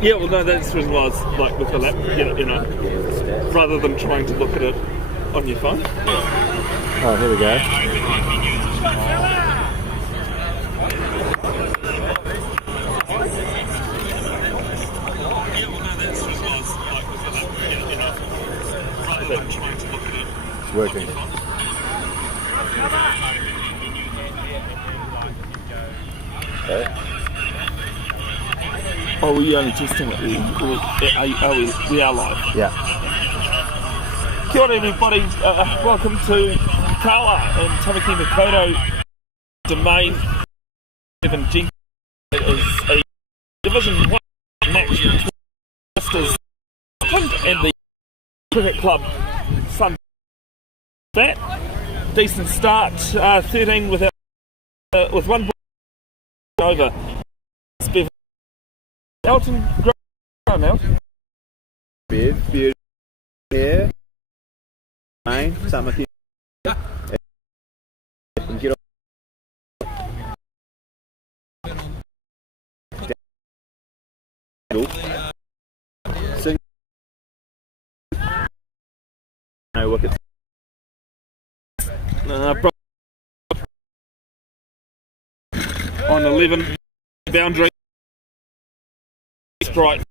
Yeah, well, no, that's the reason why I was like with the lap, you know, rather than trying to look at it on your phone. Oh, here we go. It's working. Okay. Oh, we only testing it. We are live. Yeah. Kia ora everybody, welcome to Kawa in Tamaki Makaurau Domain 7G. It is a Division 1 match between Masters Auckland and the Cricket Club Sun. That decent start, 13 with one ball over. Elton, go now. Beard here. Mine, Tamaki. Get Sing. No wickets. On 11, boundary. Strike.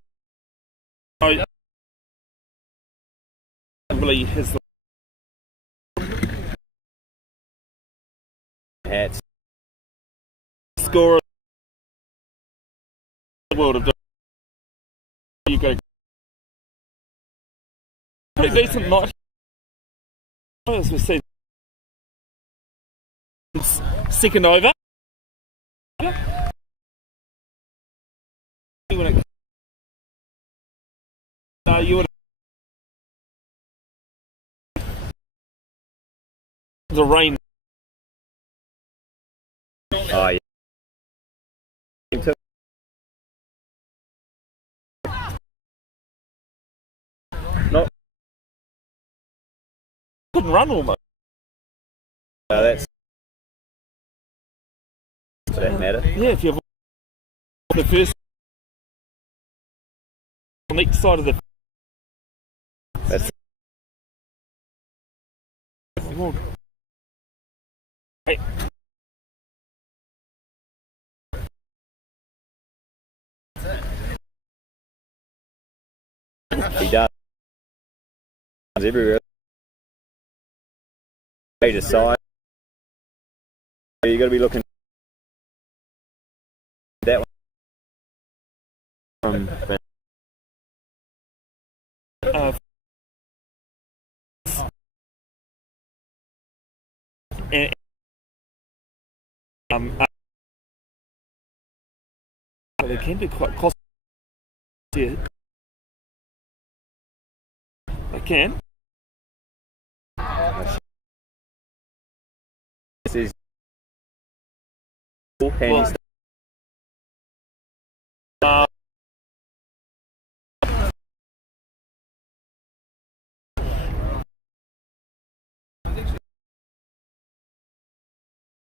Really has the Hats. score the world of you go. Pretty decent night. As we see, second over. You would the rain. Oh, yeah. Not. Couldn't run almost. That's. Does that matter? Yeah, if you've the first on each side of the. That's. Hey. He does. Everywhere. Either side. You got to be looking that one. And, they can be quite costly. Yeah. They can. This is handy Well, stuff.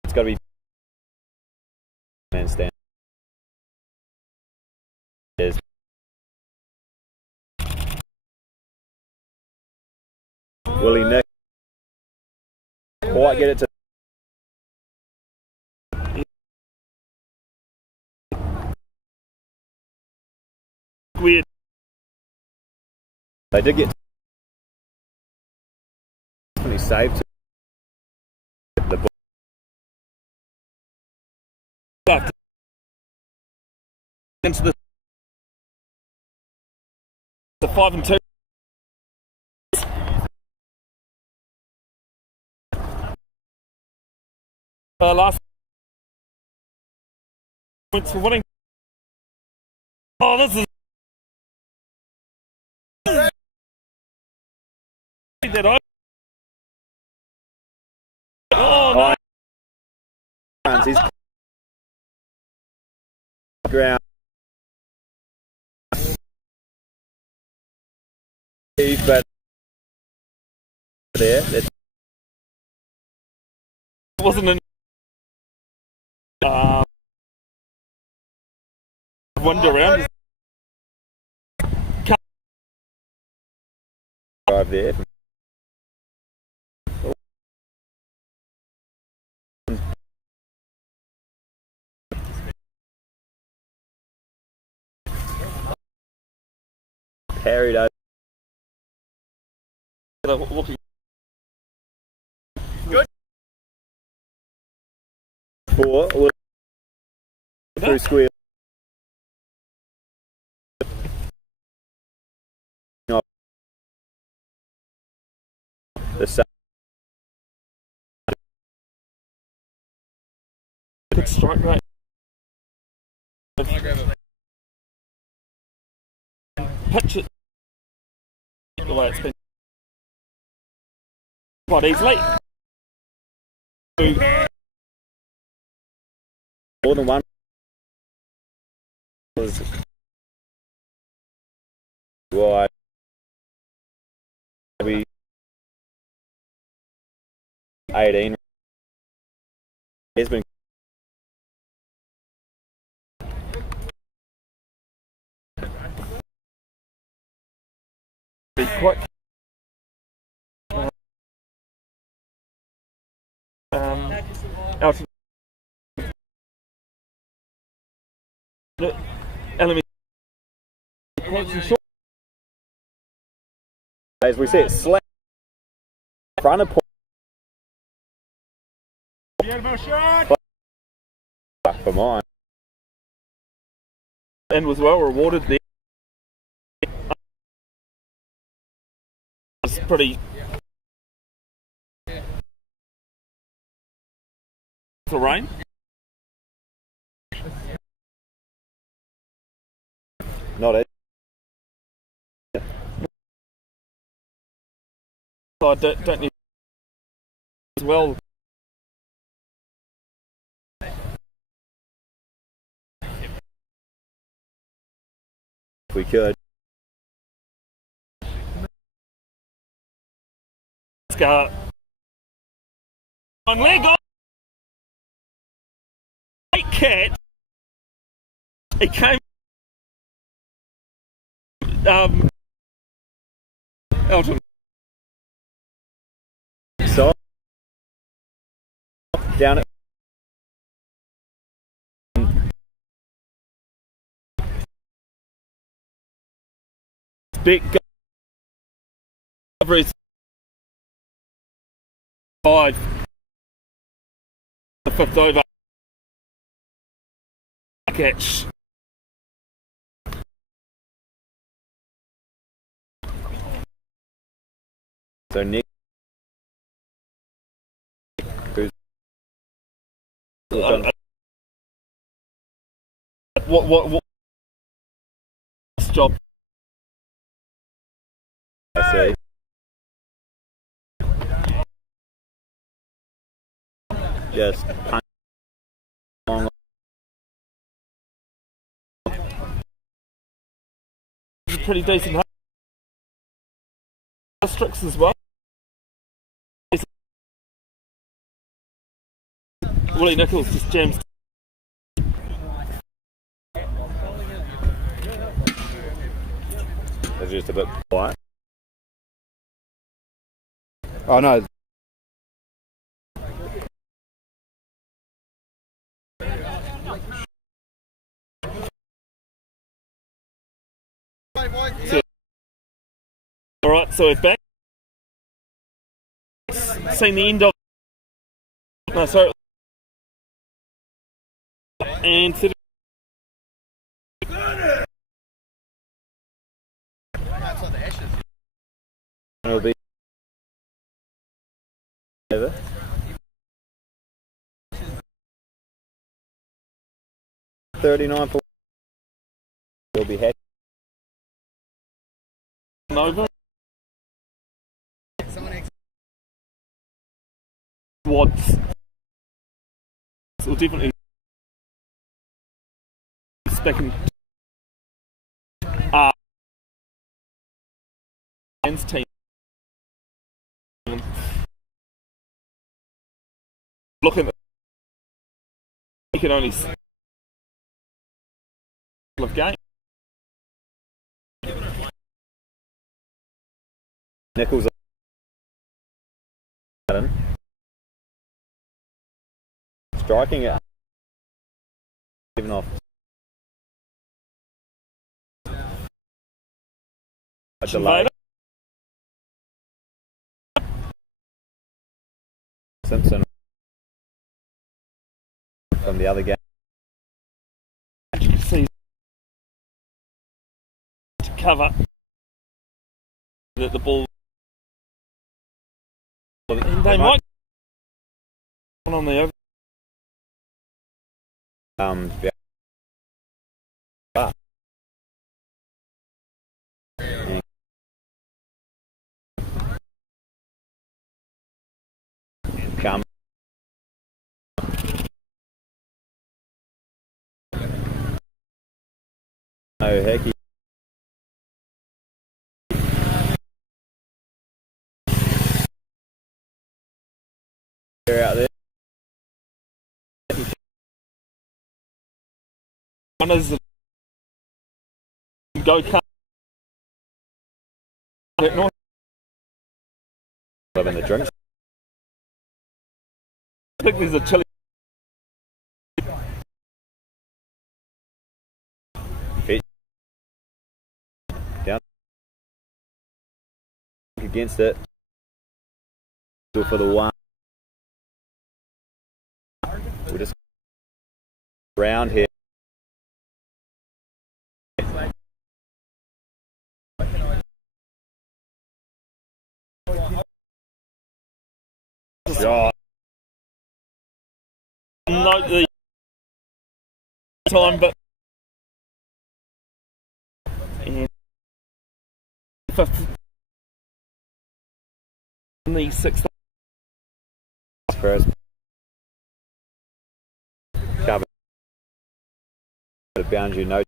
It's got to be handstand. There's Willie Nick. Quite get it to. Weird. They did get definitely saved the ball. Left into the 5 and 2. Last points for winning. Oh, this is that I. Oh no! He's ground. But there, that's Wasn't an wind around. drive there. Carried over. Looking Four. Through square. The same. good strike rate. Pitch it the way it's been quite easily. More than one was wide. Maybe 18. It's been Quite out element as we said, slap front of for mine. and was well rewarded there. It's pretty the rain. Not it. So I don't need as well. If we could. Let's go. On leg on. Great cat. He came. Elton. So down it. Big coverage. 5. The 5th over. Catch. So Nick. Who's What job? I see. Just punch along. It's a pretty decent districts as well. Willie Nichols just jams. It's just a bit quiet. Oh no. Alright, so we're back. Seen the end of. No, sorry. And It'll be over. $39 for. He'll be happy. Nova. Wads. So we'll definitely expecting men's team. Looking at you can only see of game. Nichols striking it. Giving off. A delay. Simpson from the other game. See to cover the ball. And they might on the over. Yeah. Come. Oh, hecky. They're out there. One is the go cut. Living the drinks. I think there's a chili. Feet. Down. Against it. Go for the one. We'll just round here. God. Note the time, but and 5th in the 6th first cover the boundary, no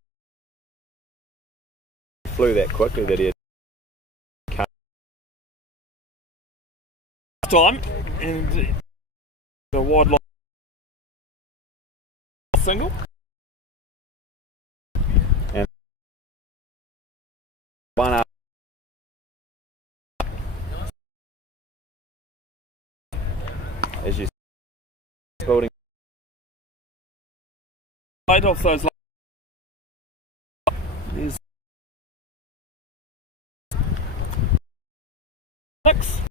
flew that quickly that he had time, and the wide line single. And one up as you building Right off those lines. Six.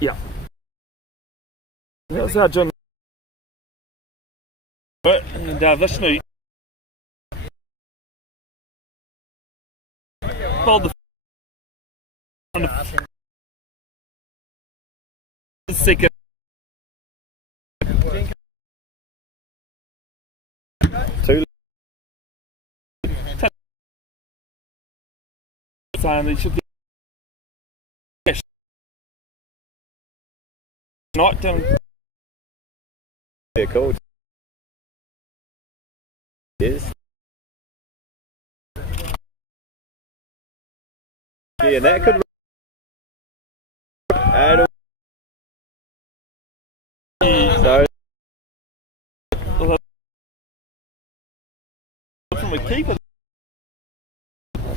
Yeah. That's our John. And Vishnu hold the second. two. And they should be not down. Yeah, cool. Yes. Yeah, that could. So From a keeper.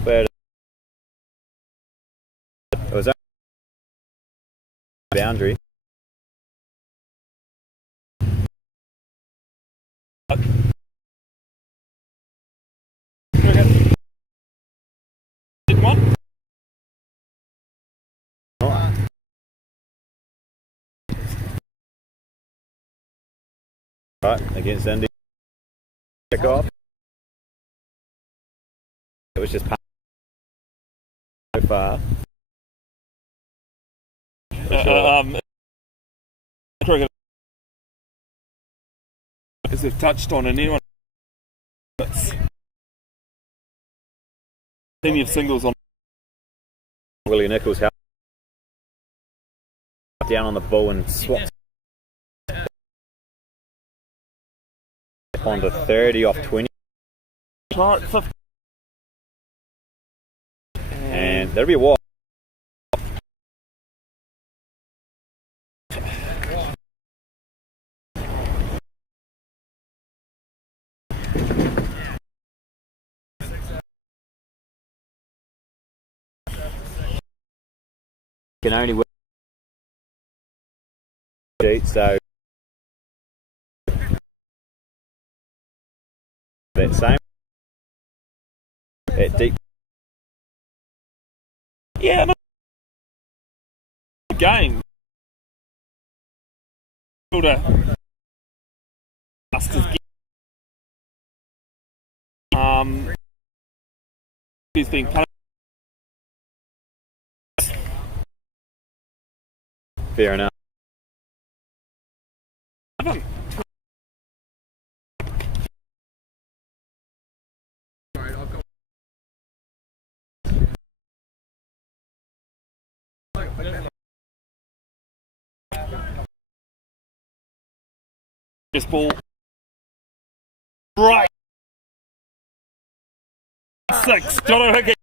but it was boundary. One. Right, against Indy. Kick off. It was just so far. Cricket. As they've touched on, and anyone that's plenty of singles on. Willie Nichols helped down on the ball and swapped on to 30 off 20. And there'll be a walk. Can only win so that same that deep Yeah, game. He's being punished. fair enough. This ball. Right. 6. Got to hit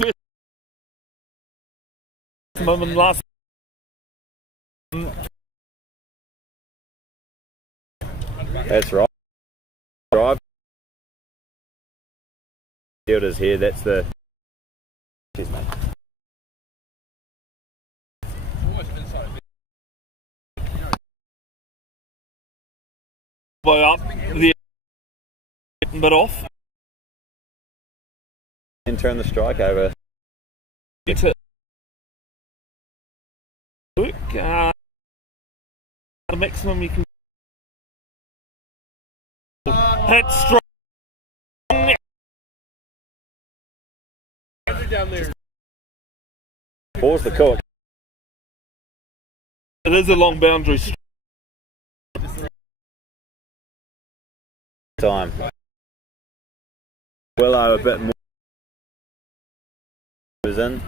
it. Moment last. That's right. Drive. Fielders here. That's the. Cheers, mate. Blow up the bit off. And turn the strike over. It's it. Look, the maximum you can hit strong. Down there. Pause the court. It is a long boundary. time. Willow a bit more. Was in.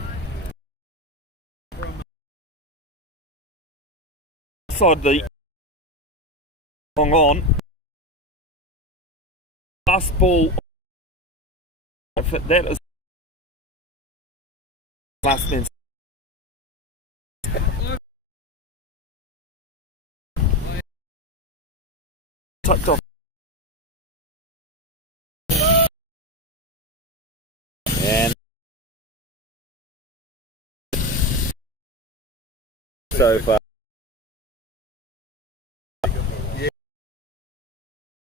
Side the long on. Last ball. That is last man. Tucked off. And so far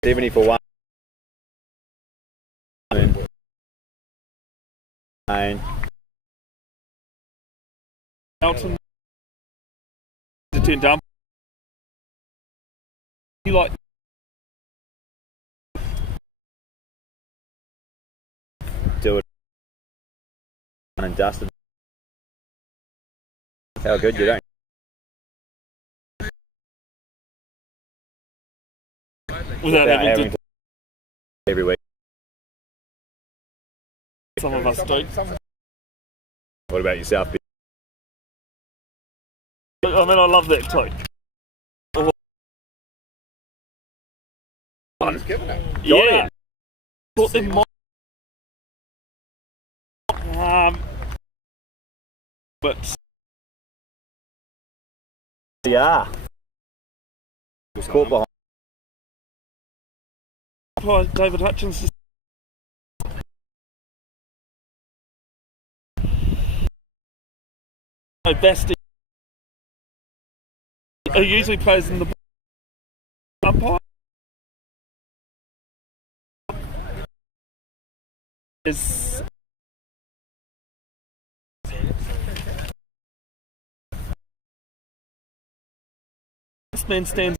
70 for 1. Elton to 10 down. You like do it and dusted. How good you don't. without having to. Every week. Some of us don't. What about yourself? I mean, I love that too. Yeah. Thought they might. But Yeah. Was caught behind. David Hutchins just Basti, who usually plays in the umpire, is this man stands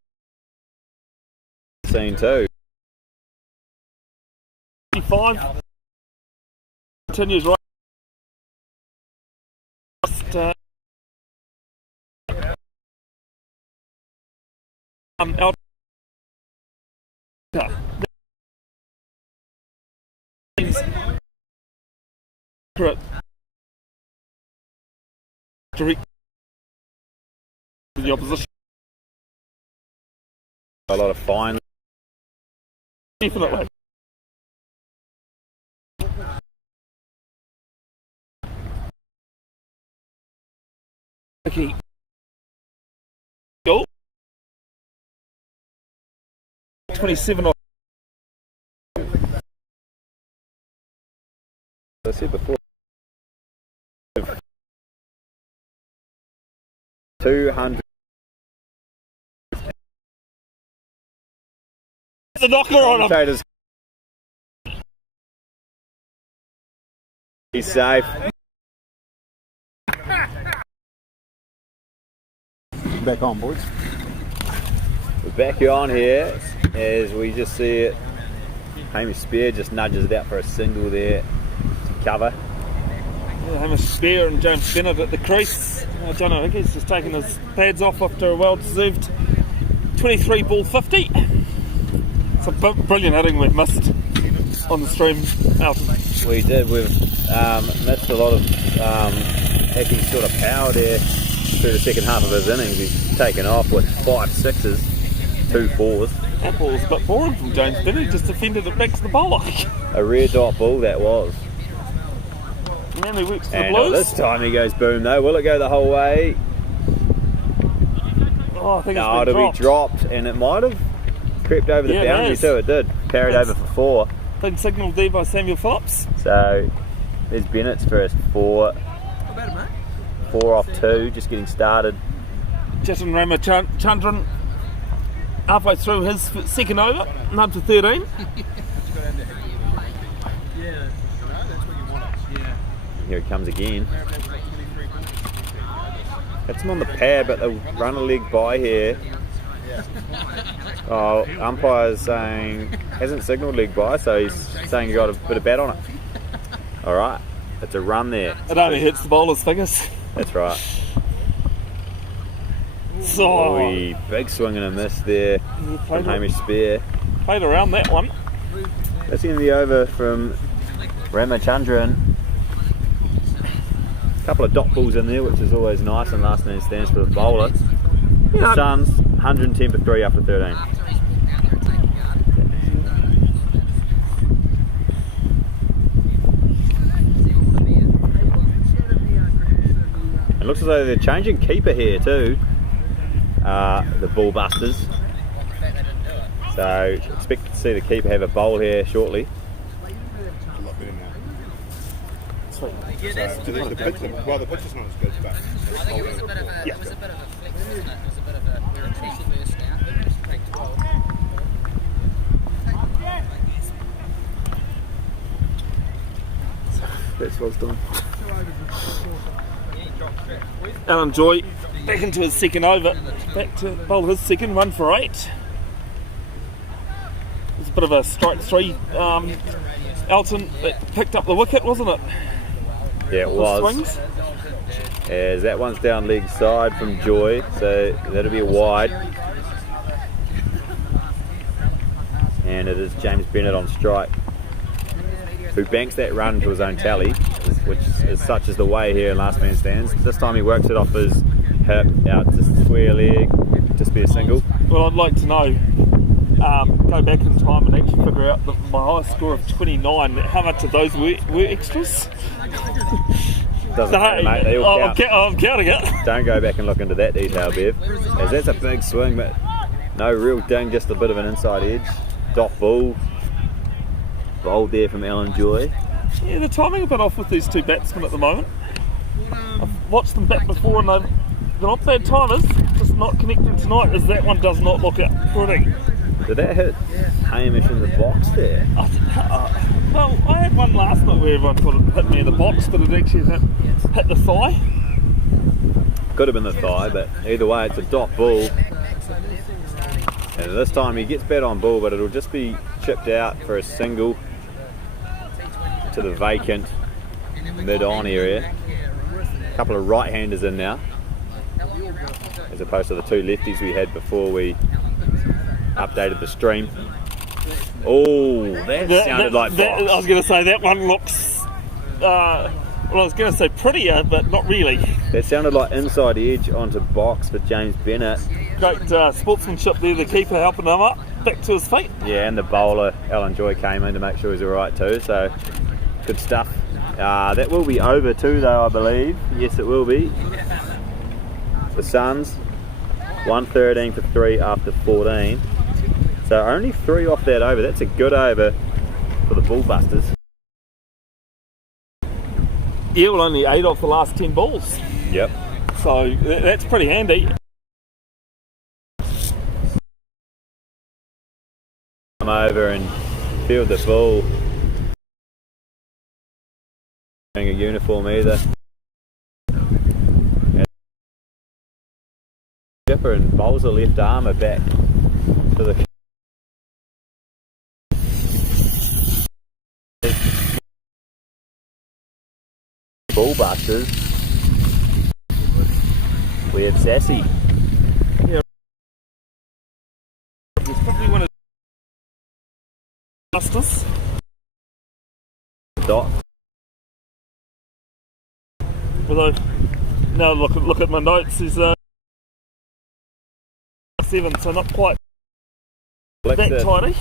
Scene 2. 55, continues right. Out. Direct to the opposition. A lot of fine. Definitely. Okay. Go. 27 off. I said before. 200. The knocker on him. Commentators. He's safe. Back on, boys. We're back on here as we just see it. Hamish Spear just nudges it out for a single there to cover. Hamish Spear and James Bennett at the crease. I don't know, he's just taking his pads off after a well-deserved 23 ball 50. It's a brilliant hitting we've missed on the stream, Alton. We did. We've missed a lot of Hickey's sort of power there through the second half of his innings. He's taken off with 5 sixes, 2 fours. That ball was a bit boring from James Bennett. He just defended it back to the bowler. A rare dot ball that was. And then he works to the And Blues. this time he goes boom though. Will it go the whole way? Oh, I think No, it's it'll been be dropped, and it might have crept over the Yeah, it boundary has. too. It did. Carried It's- over for 4. been signalled there by Samuel Phillips. So there's Bennett's first 4. 4 off 2, just getting started. Jatin Ramachandran halfway through his second over, none for 13. Here it comes again. Hits him on the pad, but they'll run a leg by here. Oh, umpire's saying hasn't signalled leg by, so he's saying he got a bit of bat on it. Alright, it's a run there. It only hits the bowler's fingers. That's right. So Big swing and a miss there he from Hamish Spear. played around that one. That's in the over from Ramachandran. A couple of dot balls in there, which is always nice and last man stands for the bowler. The Suns, 110 for 3 after 13. It looks as though they're changing keeper here too, the Bull Busters. So expect to see the keeper have a bowl here shortly. A lot better now. Sweet. The pitch is not as good, but I think it was a bit of a, it was a bit of a flex, wasn't it? It was a bit of a, we were 20 first down, we managed to take 12. That's what's done. Alan Joy back into his second over. Back to bowl his second, 1 for 8. It was a bit of a strike 3. Elton picked up the wicket, wasn't it? Yeah, it was. Swings. As that one's down leg side from Joy, so that'll be a wide. And it is James Bennett on strike, who banks that run to his own tally, which is such as the way here in last man stands. This time he works it off his hip out to square leg, just be a single. Well, I'd like to know, go back in time and actually figure out my highest score of 29. How much of those were extras? Doesn't matter, mate, they all count. I'm counting it. Don't go back and look into that detail, Bev, as that's a big swing, but no real ding, just a bit of an inside edge. Dot ball. Bowled there from Alan Joy. Yeah, the timing a bit off with these two batsmen at the moment. I've watched them bat before and they're not bad timers, just not connecting tonight as that one does not look it pretty. Did that hit Hamish in the box there? Well, I had one last night where everyone thought it hit me in the box, but it actually hit the thigh. Could have been the thigh, but either way it's a dot ball. And this time he gets bat on ball, but it'll just be chipped out for a single to the vacant mid-on area. A couple of right-handers in now, as opposed to the two lefties we had before we updated the stream. Oh, that sounded like box. I was going to say that one looks, well, I was going to say prettier, but not really. That sounded like inside edge onto box for James Bennett. Great sportsmanship there, the keeper helping him up, back to his feet. Yeah, and the bowler, Alan Joy, came in to make sure he's alright too, so good stuff. That will be over too though, I believe. Yes, it will be. The Suns, 113 for 3 after 14. So only 3 off that over. That's a good over for the Bullbusters. Yeah, well, only 8 off the last 10 balls. Yep. So that's pretty handy. Come over and field the ball. Wearing a uniform either. Chipper and bowls the left armour back to the Bullbusters. We have Sassy. Yeah. It's probably one of the Busters. Dot. Although, now look at my notes, he's 7, so not quite that tidy.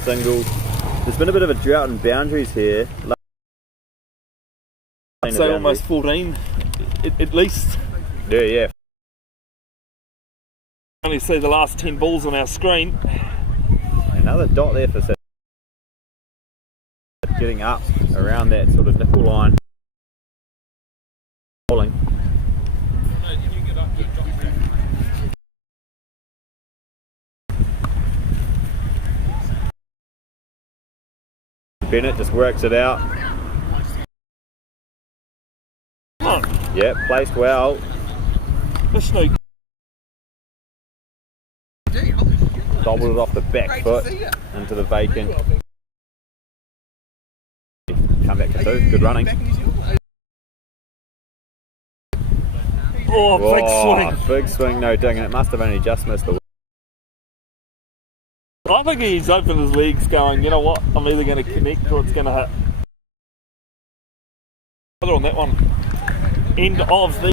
Single. There's been a bit of a drought in boundaries here. I'd say almost 14, at least. Yeah. Only see the last 10 balls on our screen. Another dot there for Sassy. Getting up around that sort of nickel line. Bowling. Bennett just works it out. Oh, Yeah, placed well. Vishnu. Dobbled it off the back foot into the vacant. Come back to 2. Good running. Oh, big swing. Big swing, no ding. It must have only just missed the. I think he's opened his legs going, you know what, I'm either going to connect or it's going to hit. On that one. End of the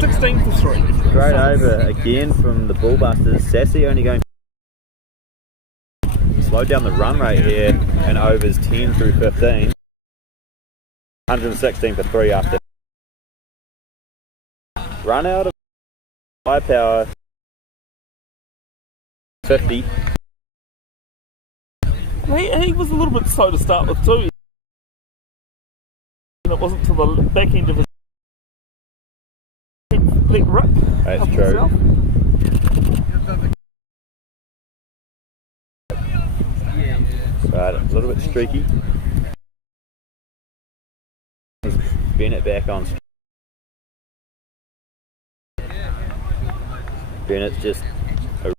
16 for 3. Great over again from the Bullbusters. Sassy only going slowed down the run rate here and overs 10 through 15. 116 for 3 after. Run out of high power 50. He was a little bit slow to start with too. And it wasn't till the back end of his let rip. That's true. Right, a little bit streaky. Bennett back on. Bennett's just a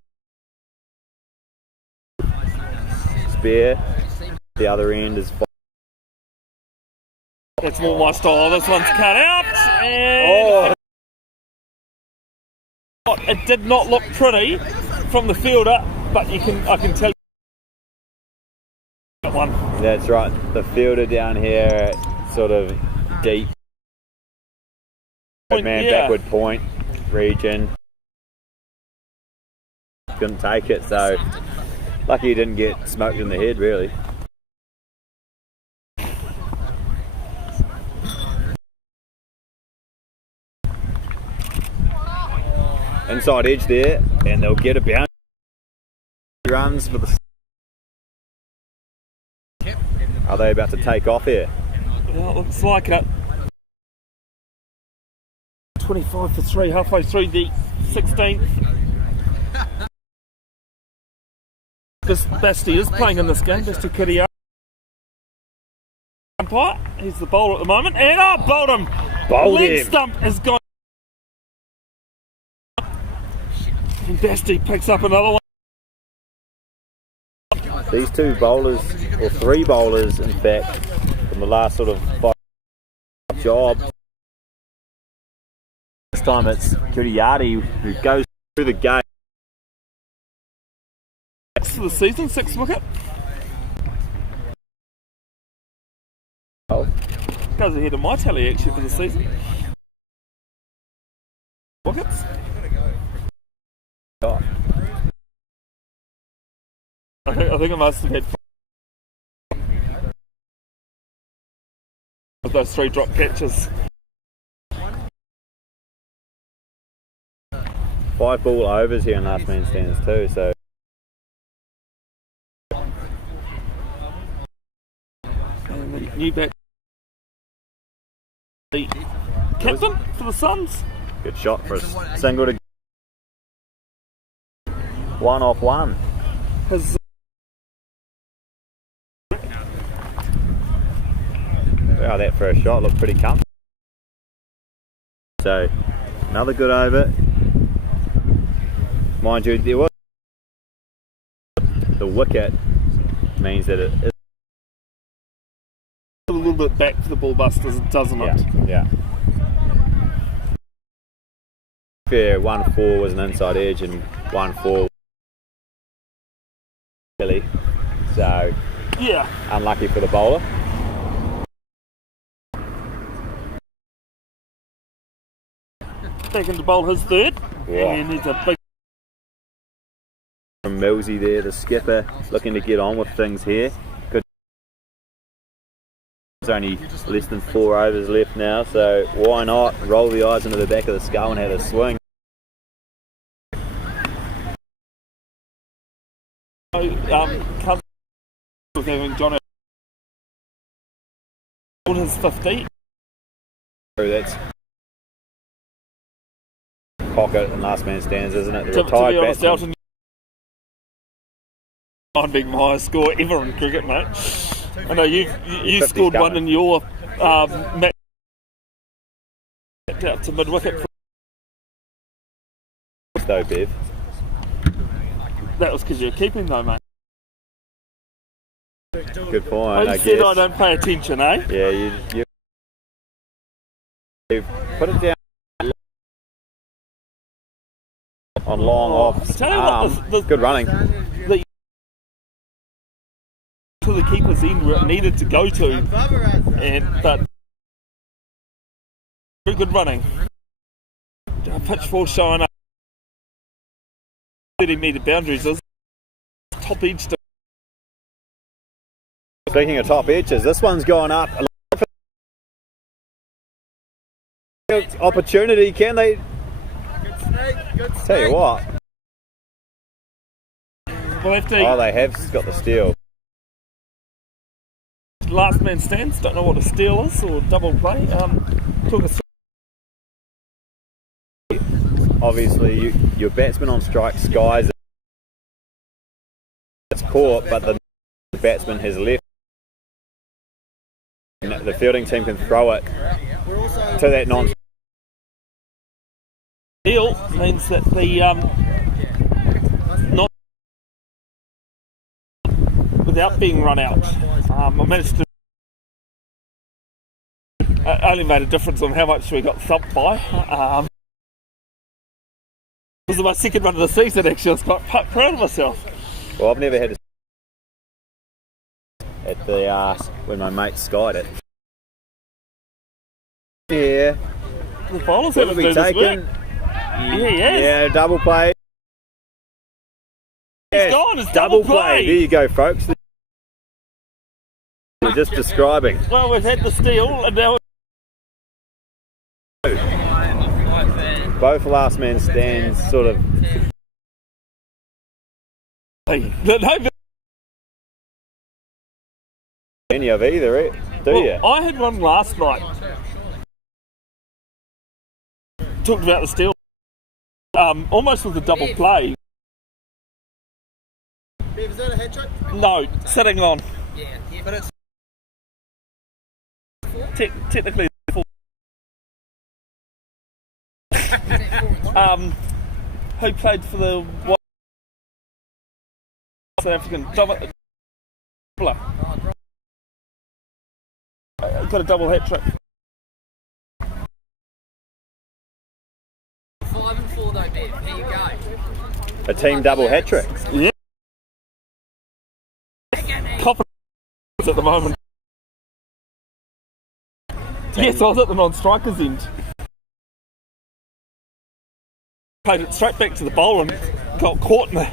spare. The other end is. That's more my style. This one's cut out. And it did not look pretty from the fielder, but I can tell you that one. That's right. The fielder down here, sort of deep. Backward point region. Couldn't take it, so lucky he didn't get smoked in the head, really. Inside edge there, and they'll get a bounce. Runs for the. Are they about to take off here? Well, it looks like it. 25 for 3, halfway through the 16th. This Basti is playing in this game. Basti Kiriya. Umpire. He's the bowler at the moment, and bowled him. Bowled Leg him. stump has gone. And Basti picks up another one. These two bowlers, or three bowlers in fact, from the last sort of 5 jobs. This time it's Kuriyati who goes through the gate. For the season, 6 wicket. Oh. Goes ahead of my tally actually for the season. Wickets. Oh. I think I must have had with those 3 drop catches. 5 ball overs here in last man stands too, so. And the new bat, the captain for the Suns. Good shot for a single to 1 off 1. His Wow, that for a shot looked pretty comfortable. So, another good over. Mind you, there was the wicket means that it is a little bit back for the Bullbusters, doesn't it? Yeah. Fair, 1-4 was an inside edge and 1-4 really. So Yeah. unlucky for the bowler. Back into bowl his third. Yeah. And there's a big From Millsy there, the skipper, looking to get on with things here. Good. There's only less than 4 overs left now, so why not roll the eyes into the back of the skull and have a swing. comes with having John on his 50. That's pocket and last man stands, isn't it? The To retired be honest, batsman. Elton being the highest score ever in cricket, mate. I know you 50's scored one coming. in your match out to mid wicket. Though, Bev. That was because you're keeping though, mate. Good point, I I said guess. I don't pay attention, eh? Yeah, you put it down. on long off. Tell you what, the Good running. to the keeper's end where it needed to go to, but very good running. Pitchfork showing up 30-metre boundaries is top edge. Speaking of top edges, this one's gone up. Opportunity, can they? Tell you what. We'll have to They have got the steal. last man stands. Don't know what a steal is or double play. Took us. Obviously, your batsman on strike skies it's caught, but the batsman has left. The fielding team can throw it to that non. Steal means that the not without being run out. I managed to only made a difference on how much we got thumped by. It was my second run of the season. Actually, I was quite proud of myself. Well, I've never had at the when my mate skied it. Yeah, The bowlers will haven't be done this taken. work. Yeah, Yeah, double play. It's gone. It's double play. There you go, folks. We're just describing. Well, we've had the steal, and now Both last man stands sort of. Any of either, do you? I had one last night. Talked about the steal. Almost with a double play. Is that a head trick? No, sitting on. Yeah, but it's Technically. Who played for the South African doubler? Got a double hat trick. 5 and 4 though, Bev. Here you go. A team double hat trick. Yeah. Confidence at the moment. Yes, I was at the non-strikers end. Played it straight back to the bowl and got caught in it.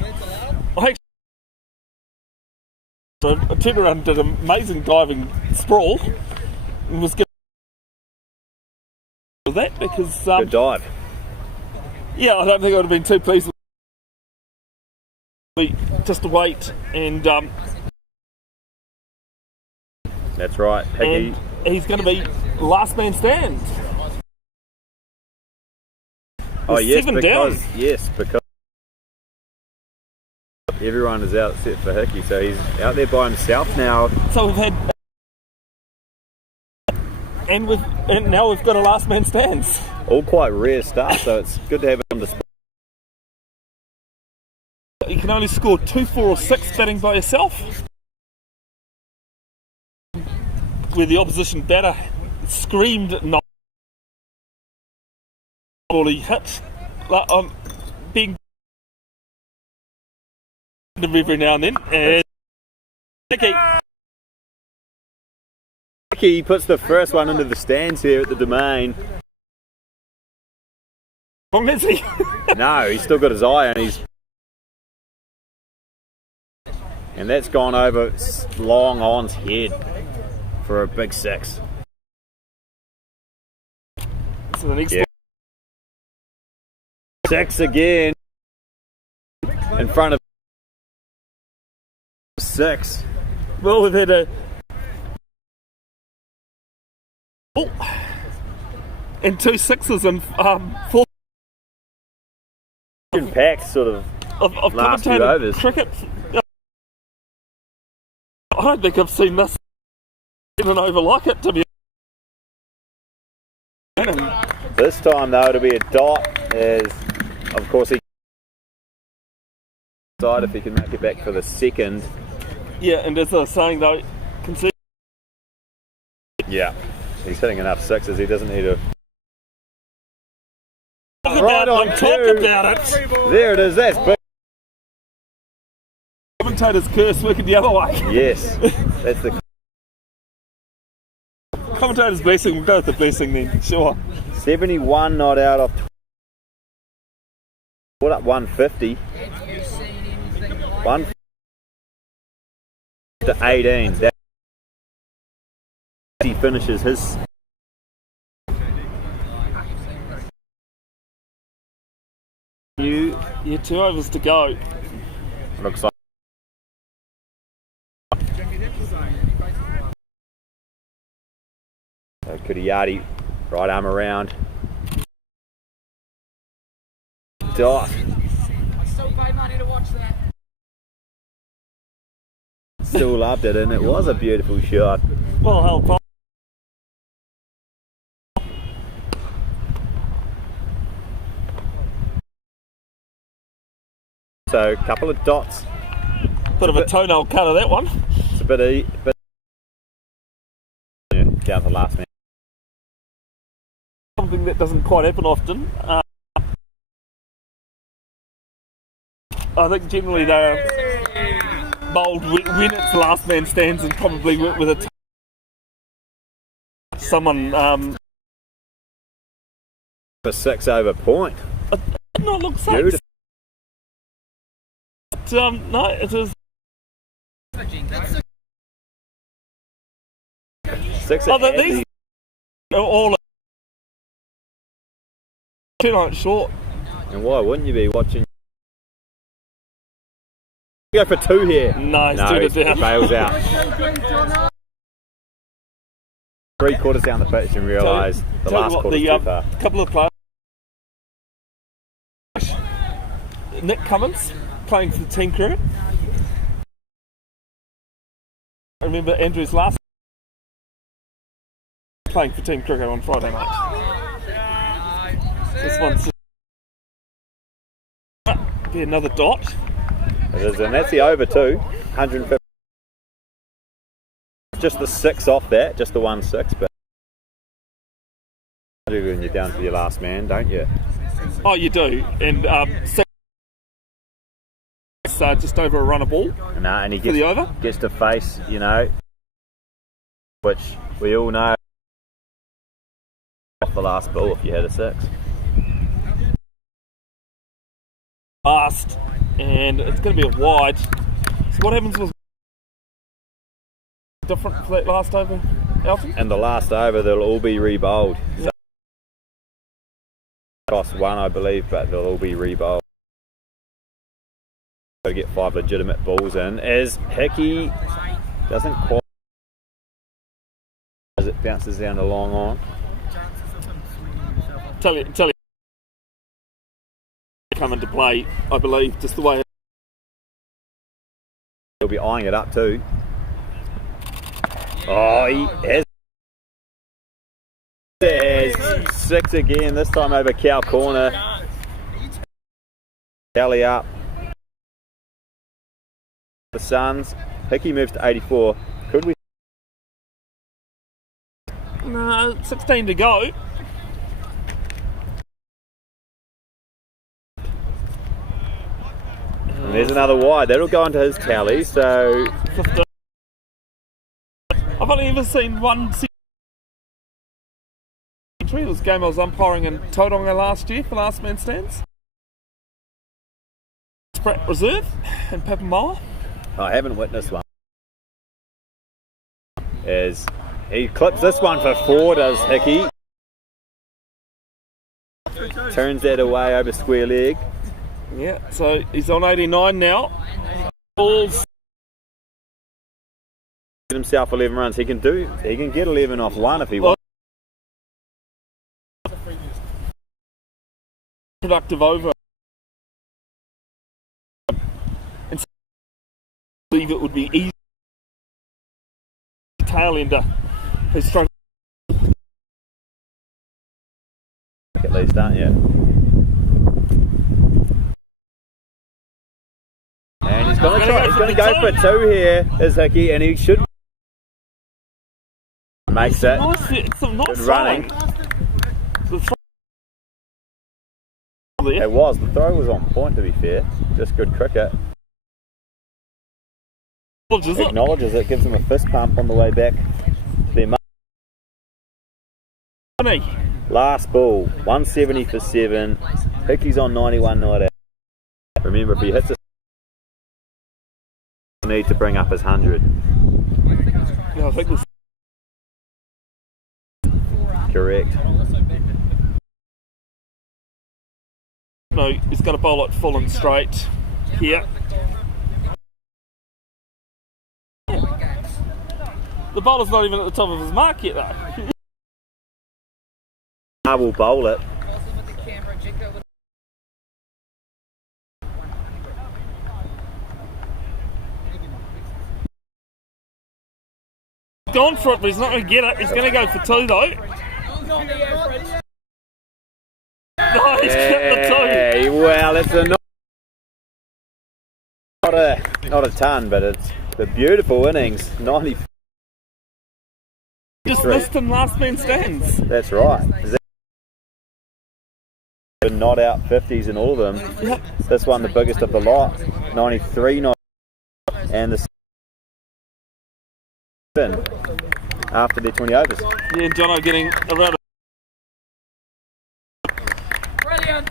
I turned around and did an amazing diving sprawl and was getting with that because Good dive. yeah, I don't think I would have been too pleased with just to wait and That's right. Hickey. and he's going to be last man stand. Oh yes, 7 because down. because everyone is out except for Hickey, so he's out there by himself now. So we've had and now we've got a last man stands. All quite rare stuff, so it's good to have it on display. You can only score 2, 4 or 6 batting by yourself. Where the opposition batter screamed not he hit. Being every now and then. And Hickey puts the first one into the stands here at the Domain. wrong, is he? No, he's still got his eye on and that's gone over long on's head for a big 6. So the next 6 again in front of 6. well, we've had a and 2 6s and 4 Packed sort of of last few commentated overs. cricket. I don't think I've seen this in an over like it, to be honest. This time though it'll be a dot as of course he decide if he can make it back for the second. Yeah, and as I was saying though, concede. Yeah. He's hitting enough 6s, he doesn't need to Talk about Right on Talk cue. about it. There it is. That's big. Commentator's curse working the other way. Yes, that's the Commentator's blessing. We'll go with the blessing then. Sure. 71 not out of 20. What up 150? 1 to 18. That he finishes his. Yeah, 2 overs to go. Looks like. So Kuriyati, right arm around. Dot. Still pay money to watch that. Still loved it, and it was a beautiful shot. Well held, Paul. So a couple of dots. Bit of a toenail cut of that one. It's a bit yeah, down to the last man. Something that doesn't quite happen often. I think generally they're bowled when it's last man stands and probably with a someone For 6 over point. did not look safe. Beautiful. No, it is. 6 Oh, at these are all 2 nights short. and why wouldn't you be watching? Go for 2 here. No, he's No, turned he it down. bails out. 3 quarters down the pitch and realise the Tell you last what, quarter's too far. couple of players. Nick Cummins playing for the team cricket. I remember Andrew's last playing for team cricket on Friday night. This one's be another dot. It is, and that's the over too. 150. Just the 6 off that, just the 1-6, but you do when you're down to your last man, don't you? Oh, you do, and just over a run of ball And he for the over. gets to face, you know, which we all know off the last ball if you had a 6. Fast, and it's going to be a wide. So what happens was different for that last over, Alton? And the last over, they'll all be re-bowled. So cost 1, I believe, but they'll all be re-bowled. Got to get 5 legitimate balls in. As Hickey doesn't quite, as it bounces down the long on. Tell you, come into play, I believe, just the way. He'll be eyeing it up too. Oh, he has 6 again, this time over cow corner. Tally up. The Suns. Hickey moves to 84. Could we? No, 16 to go. And there's another wide. That'll go into his tally. So 15. I've only ever seen one century. This game I was umpiring in Tauranga last year for last man stands. Spratt Reserve in Papamoa. I haven't witnessed one. As he clips this one for 4, does Hickey. Turns that away over square leg. Yeah, so he's on 89 now. Balls. Get himself 11 runs. He can get 11 off 1 if he wants. Productive over. And I believe it would be easy. Tail ender who's struggling. At least, aren't you? And he's going to try. He's going to go for 2 here, is Hickey, and he should make that. Nice, it's some nice Good running. The there. It was. The throw was on point, to be fair. Just good cricket. Acknowledges it, gives him a fist pump on the way back. Funny. Last ball, 170 for 7. Hickey's on 91 not out. Remember, if he hits it, he needs to bring up his 100. Yeah, I think this. Correct. No, he's going to bowl it full and straight here. The bowler's not even at the top of his mark yet, though. I will bowl it. Gone for it, but he's not going to get it. He's going to go for 2, though. No, he's kept the 2. Well, it's not a ton, but it's a beautiful innings. 90. Just missed him last man stands. That's right. Not out 50s in all of them. Yep. This one the biggest of the lot. 93 not, and the after their 20 overs. Yeah, Jono getting around. Brilliant.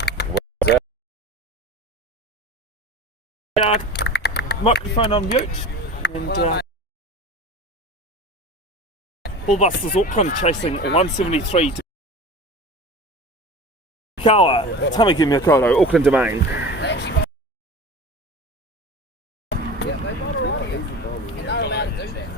Microphone on mute. And Bullbusters Auckland chasing 173 to Kawa, Tamaki Miyako, Auckland Domain. You're not allowed to do that.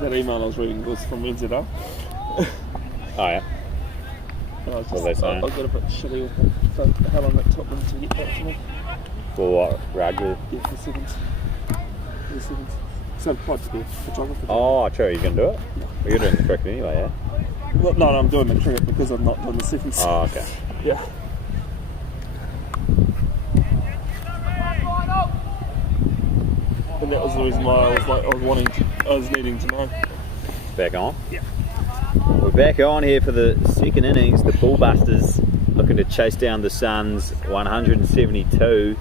That email I was reading was from Wednesday. Oh yeah. What are they saying? I got a bit shitty with them. So how long it took them to get back to me? For what? Rugby? Yeah, for seconds. So quite to be a photographer. Oh, true. You can do it? No. Well, you're doing the cricket anyway, yeah? Well, no, I'm doing the cricket because I'm not doing the sevens. Oh, okay. Yeah. And that was the reason why I was needing to know. Back on? Yeah. We're back on here for the second innings. The Bullbusters looking to chase down the Suns 172.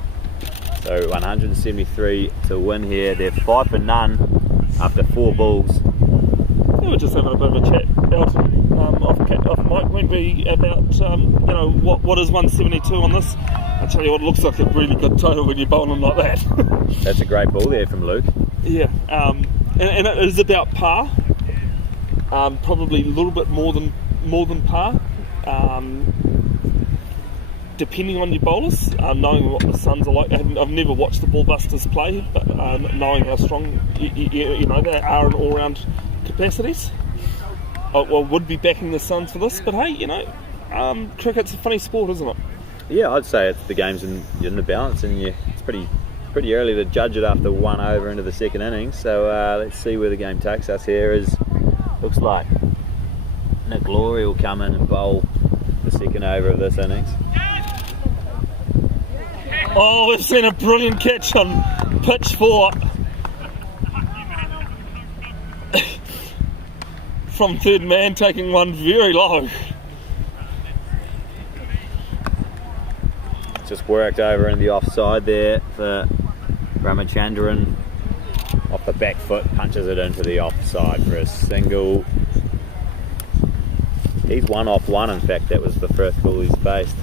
So 173 to win here. They're 5 for none after 4 balls. We were just having a bit of a chat out off mic, weren't we, about what is 172 on this? I tell you what, it looks like a really good total when you're bowling like that. That's a great ball there from Luke. Yeah, and it is about par. Probably a little bit more than par. Depending on your bowlers, knowing what the Suns are like. I've never watched the Bullbusters play, but knowing how strong they are in all-round capacities, I would be backing the Suns for this. But hey, cricket's a funny sport, isn't it? Yeah, I'd say it's the game's in the balance, and it's pretty early to judge it after 1 over into the second innings. So let's see where the game takes us here. Looks like Nick Laurie will come in and bowl the second over of this innings. Oh, we've seen a brilliant catch on pitch 4 from third man, taking one very low. Just worked over in the offside there for Ramachandran. Off the back foot, punches it into the offside for a single. He's 1 off 1, in fact. That was the first ball he's faced.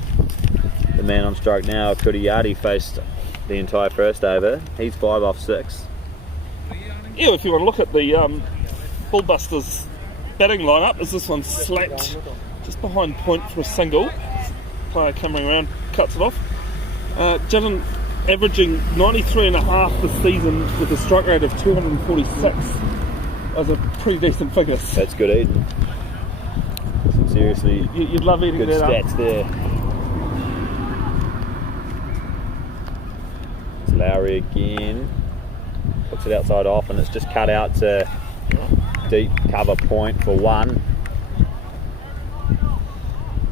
The man on strike now, Kuriyati, faced the entire first over. He's 5 off 6. Yeah, if you want to look at the Bullbusters batting lineup, as this one slapped just behind point for a single. Player coming around, cuts it off. Jillen averaging 93.5 this season with a strike rate of 246. That's a pretty decent figure. That's good eating. Seriously, you'd love eating good that stats up. there. It's Lowry again. Puts it outside off, and it's just cut out to deep cover point for 1.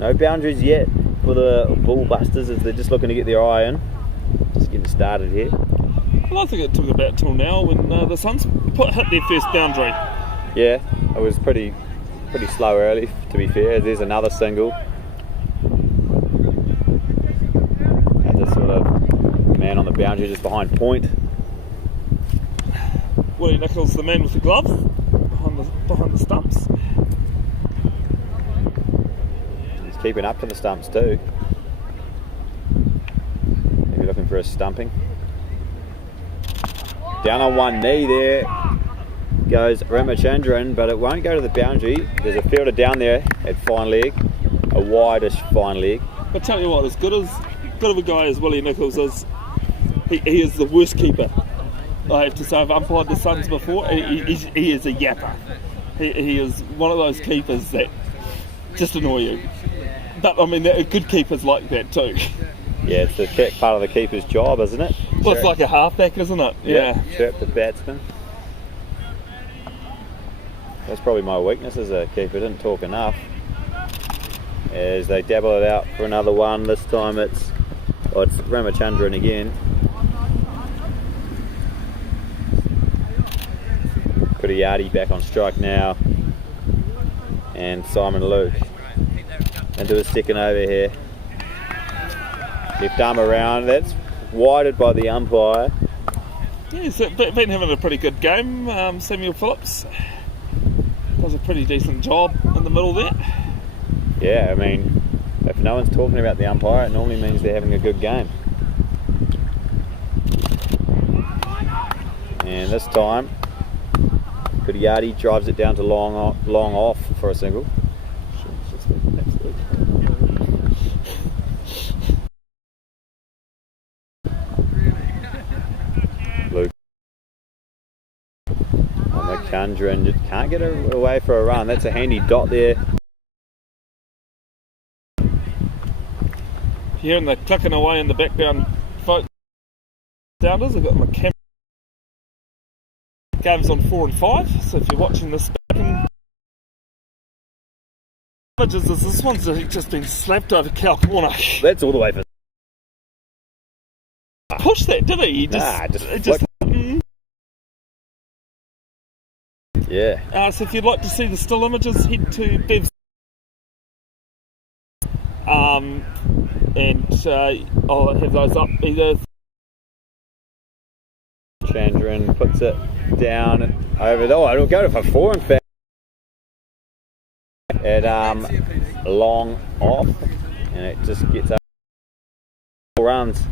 No boundaries yet for the Bullbusters as they're just looking to get their eye in. Just getting started here. Well, Well, I think it took about till now when the Suns hit their first boundary. Yeah, it was pretty slow early, to be fair. There's another single. And this sort of man on the boundary just behind point. Willie Nichols, the man with the gloves, behind the stumps. He's keeping up to the stumps too. Maybe looking for a stumping. Down on one knee there goes Ramachandran, but it won't go to the boundary. There's a fielder down there at fine leg, a wideish fine leg. But tell you what, as good of a guy as Willie Nichols is, he is the worst keeper. I have to say, I've umpired the Suns before. He is a yapper. He is one of those keepers that just annoy you. But I mean, good keepers like that too. Yeah, it's the part of the keeper's job, isn't it? Well, it's like a halfback, isn't it? Yeah. Chirp the batsman. That's probably my weakness as a keeper. Didn't talk enough. As they dabble it out for another one. This time it's Ramachandran again. Kuriyati back on strike now. And Simon Luke into a second over here. Left arm around, that's wided by the umpire. Yeah, he's been having a pretty good game. Samuel Phillips does a pretty decent job in the middle there. Yeah, I mean, if no one's talking about the umpire, it normally means they're having a good game. And this time, Kuriyati drives it down to long off for a single. Luke. Ramachandran just can't get away for a run. That's a handy dot there. Hearing the clicking away in the background, folks. Sounders, I've got my camera. Game's on 4 and 5, so if you're watching this back in images, this one's just been slapped over Cal Corner. That's all the way for. Push that, did he? Yeah. So if you'd like to see the still images, head to Bev's. And I'll have those up either. Chandran puts it down over the. Oh, it'll go for 4 in fact. At long off, and it just gets up 4 runs.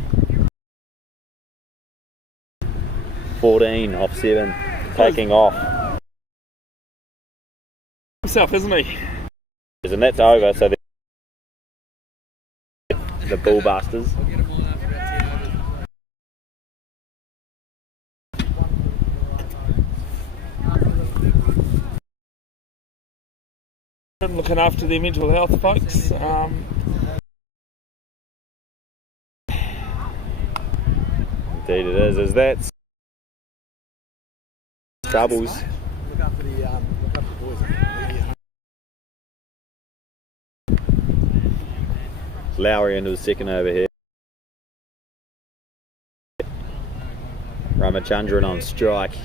14 off 7, taking off. Himself, isn't he? And that's over, so the Bullbusters. Looking after their mental health, folks. Indeed it is. As that's troubles. Look after the boys. Lowry into the second over here. Ramachandran on strike.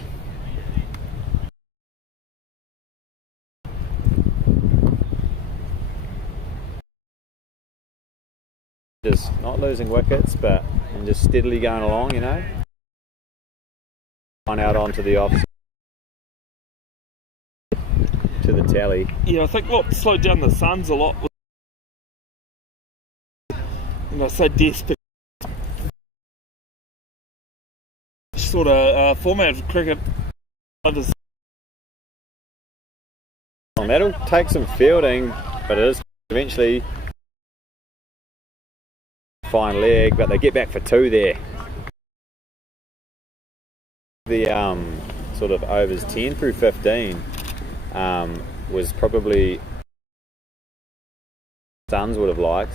Just not losing wickets, but and just steadily going along, you know. One out onto the off to the tally. Yeah, I think what slowed down the Suns a lot was, so desperate sort of format of cricket. And that'll take some fielding, but it is eventually fine leg, but they get back for 2 there. The sort of overs 10 through 15 was probably Suns would have liked.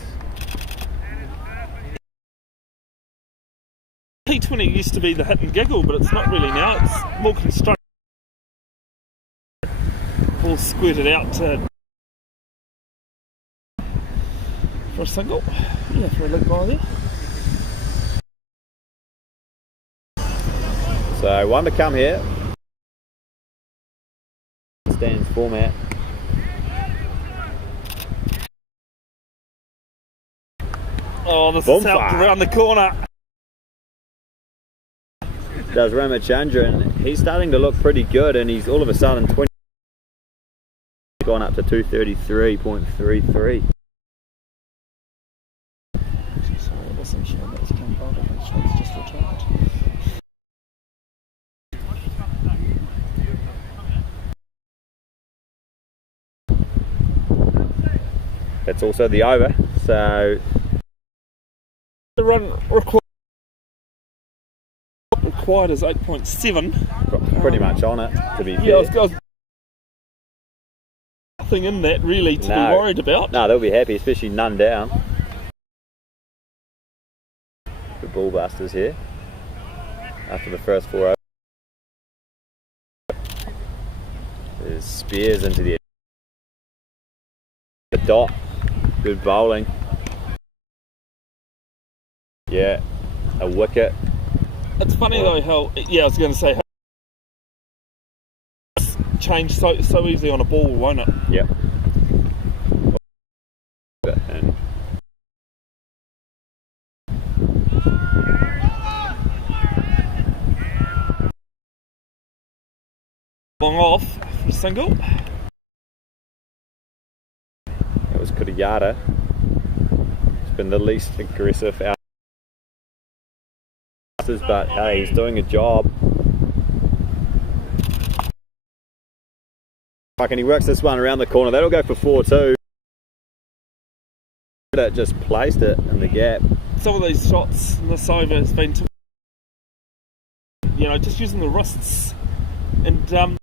T20 used to be the hit and giggle, but it's not really now. It's more constructed. Ball squirted out for a single. Yeah, for a leg by there. So one to come here. Stands format. Oh, this Boom is out fire. around the corner. Does Ramachandran. He's starting to look pretty good, and he's all of a sudden gone up to 233.33. Sorry, I wasn't sure that was coming by, but it's just returned. That's also the over. So The run required is 8.7. pretty much on it, to be Yeah, I fair. was nothing in that really to be No. worried about. No, they'll be happy, especially none down. The Bullbusters here after the first 4 overs. There's Spears into the dot. Good bowling. Yeah, a wicket. It's funny though how, yeah, I was going to say, how it's changed so easily on a ball, won't it? Yep. And Long off for a single. it was Kuriyata. It's been the least aggressive out. But hey, he's doing a job. And he works this one around the corner. That'll go for 4-2. That just placed it in the gap. Some of these shots in this over has been, just using the wrists and to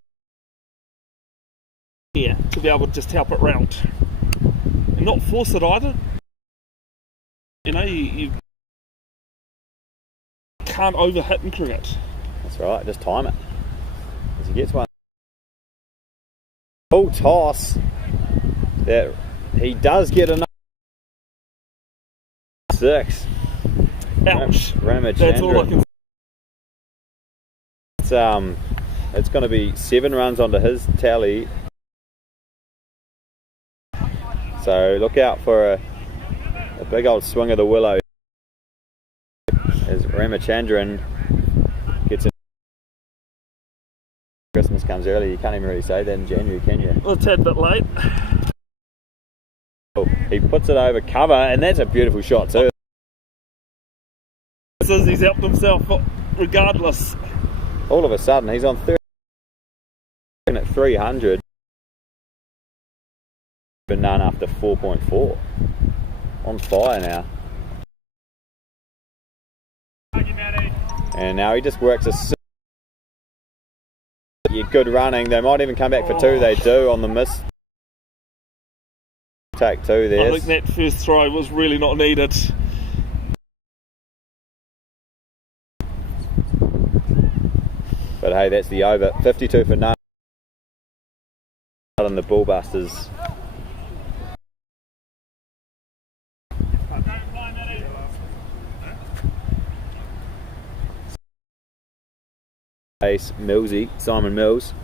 be able to just help it round and not force it either. You can't overhit in cricket. That's right, just time it. As he gets one. Full toss. That he does get another 6. Ouch. Ramachandran. That's all I can say. It's going to be 7 runs onto his tally. So look out for a big old swing of the willow as Ramachandran gets in. Christmas comes early. You can't even really say that in January, can you? Well, a tad bit late. Oh, he puts it over cover, and that's a beautiful shot too. Says he's helped himself, but regardless. All of a sudden, he's on 30 at 300. But none after 4.4. On fire now. And now he just works a good running. They might even come back for 2. They do on the miss. Take 2 there. I think that first throw was really not needed. But hey, that's the over. 52 for none. On the Bullbusters. Ace Millsy, Simon Mills.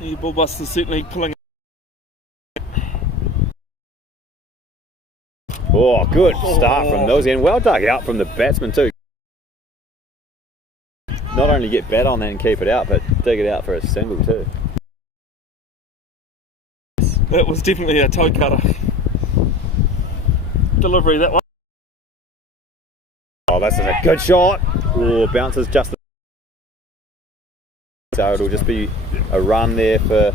The Bullbusters certainly pulling. Oh, good start from Millsy, and well dug out from the batsman too. Not only get bat on that and keep it out, but dig it out for a single too. That was definitely a toe cutter delivery, that one. Oh, that's a good shot. Oh, bounces just. So it'll just be a run there for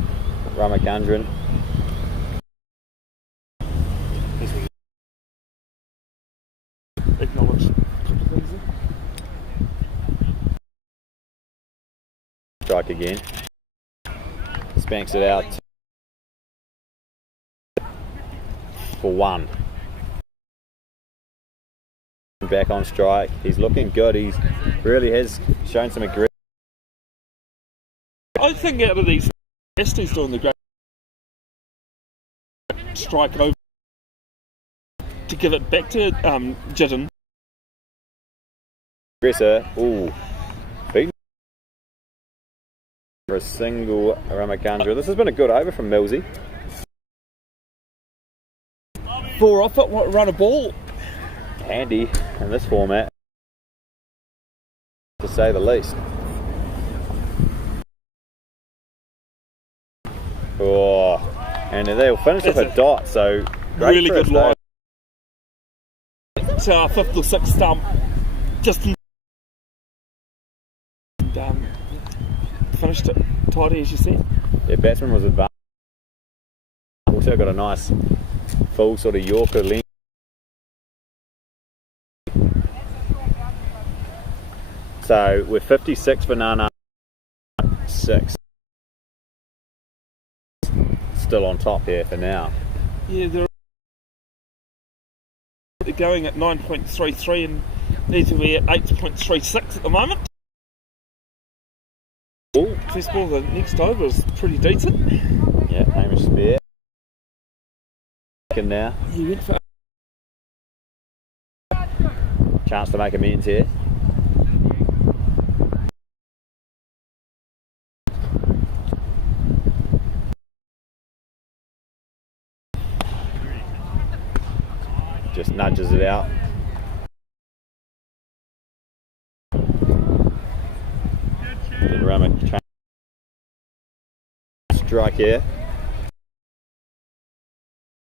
Ramachandran. Acknowledge. Strike again. Spanks it out for 1. Back on strike. He's looking good. He's really has shown some aggression. I think out of these, Estes doing the great strike over. to give it back to Jitten. Aggressor, ooh, beaten for a single Ramakandra. This has been a good over from Millsy. 4 off it, run a ball. Handy in this format, to say the least. Oh, and they'll finish off a dot, so great Really first good line. over. 5th or 6th stump. Just finished it tidy, as you said. Yeah, batsman was advanced. Also got a nice full sort of Yorker length. So we're 56 for Nana, 6. Still on top here for now. Yeah, they're going at 9.33 and need to be at 8.36 at the moment. Ooh. First ball, the next over is pretty decent. Yeah, Hamish Spear. Second now. He went for Chance to make amends here. Just nudges it out. Didn't ram it. Strike here.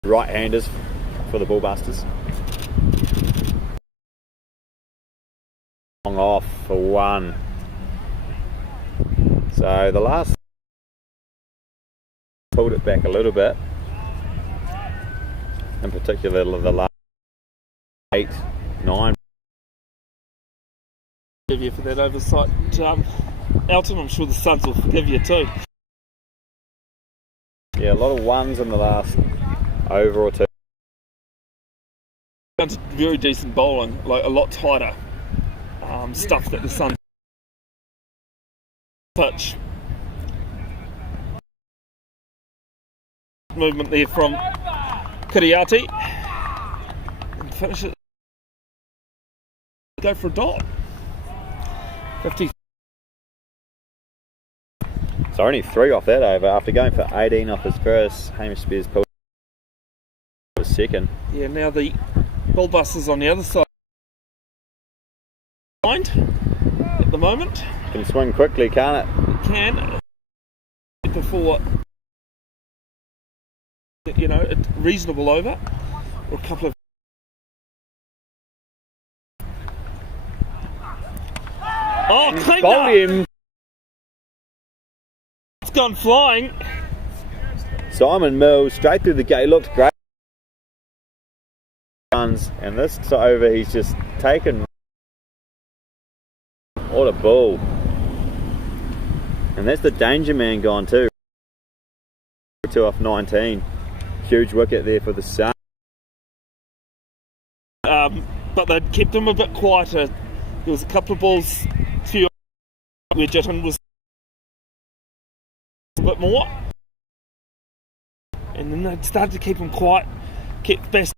Right-handers for the Bullbusters. Long off for 1. So the last pulled it back a little bit. In particular, the last 8, 9. forgive you for that oversight. Elton, I'm sure the Suns will forgive you too. Yeah, a lot of 1s in the last over or 2. It's very decent bowling, like a lot tighter stuff that the Suns pitch. Movement there from Kiriati. And finish it. Go for a dot. 50. So only 3 off that over after going for 18 off his first. Hamish Spears pulled his second. Yeah, now the Bullbusters on the other side. At the moment. Can swing quickly, can't it? Can. Before, you know, a reasonable over. Or a couple of. Oh, clean Bowled up! him. It's gone flying. Simon Mills straight through the gate. Looked great. And this over, he's just taken. What a ball. And that's the danger man gone too. 2 off 19. Huge wicket there for the Sun. But they'd kept him a bit quieter. There was a couple of balls where Jitten was a bit more. And then they started to keep him quiet. Kept best.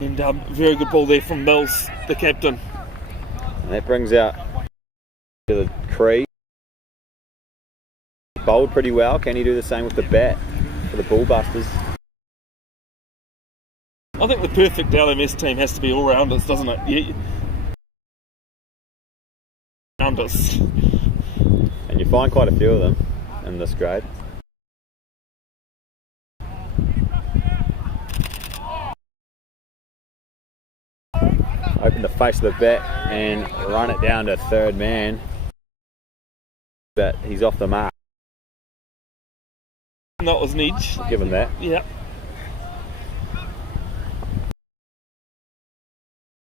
And very good ball there from Mills, the captain. And that brings out to the crease. Bowled pretty well. Can he do the same with the bat for the Bullbusters? I think the perfect LMS team has to be all-rounders, doesn't it? Yeah. Rounders. And you find quite a few of them in this grade. Open the face of the bat and run it down to third man. But he's off the mark. That was an edge. Give him that. Yeah.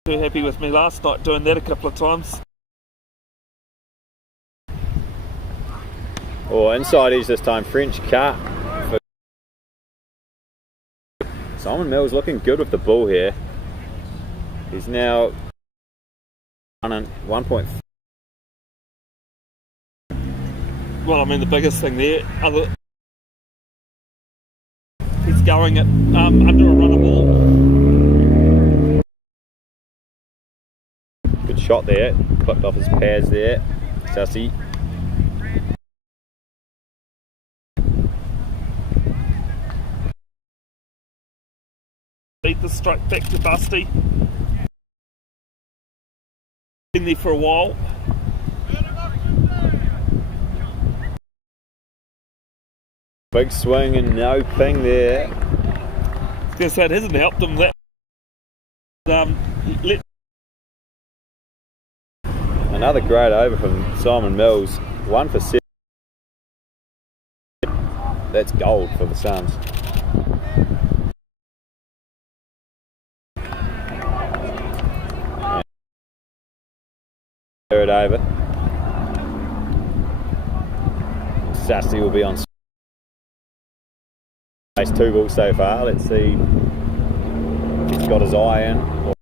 Too happy with me last night doing that a couple of times. Or inside edge this time, French cut. Simon Mills looking good with the ball here. He's now on 1 Well, I mean, the biggest thing there, he's going at under a runner ball. Good shot there. Clipped off his pads there. Sassy. Beat the strike back to Busty. Been there for a while. Big swing and no ping there. I was going to say it hasn't helped him that. Another great over from Simon Mills. 1 for 7. That's gold for the Suns. Third over. Sassy will be on. He's 2 balls so far. Let's see if he's got his eye in or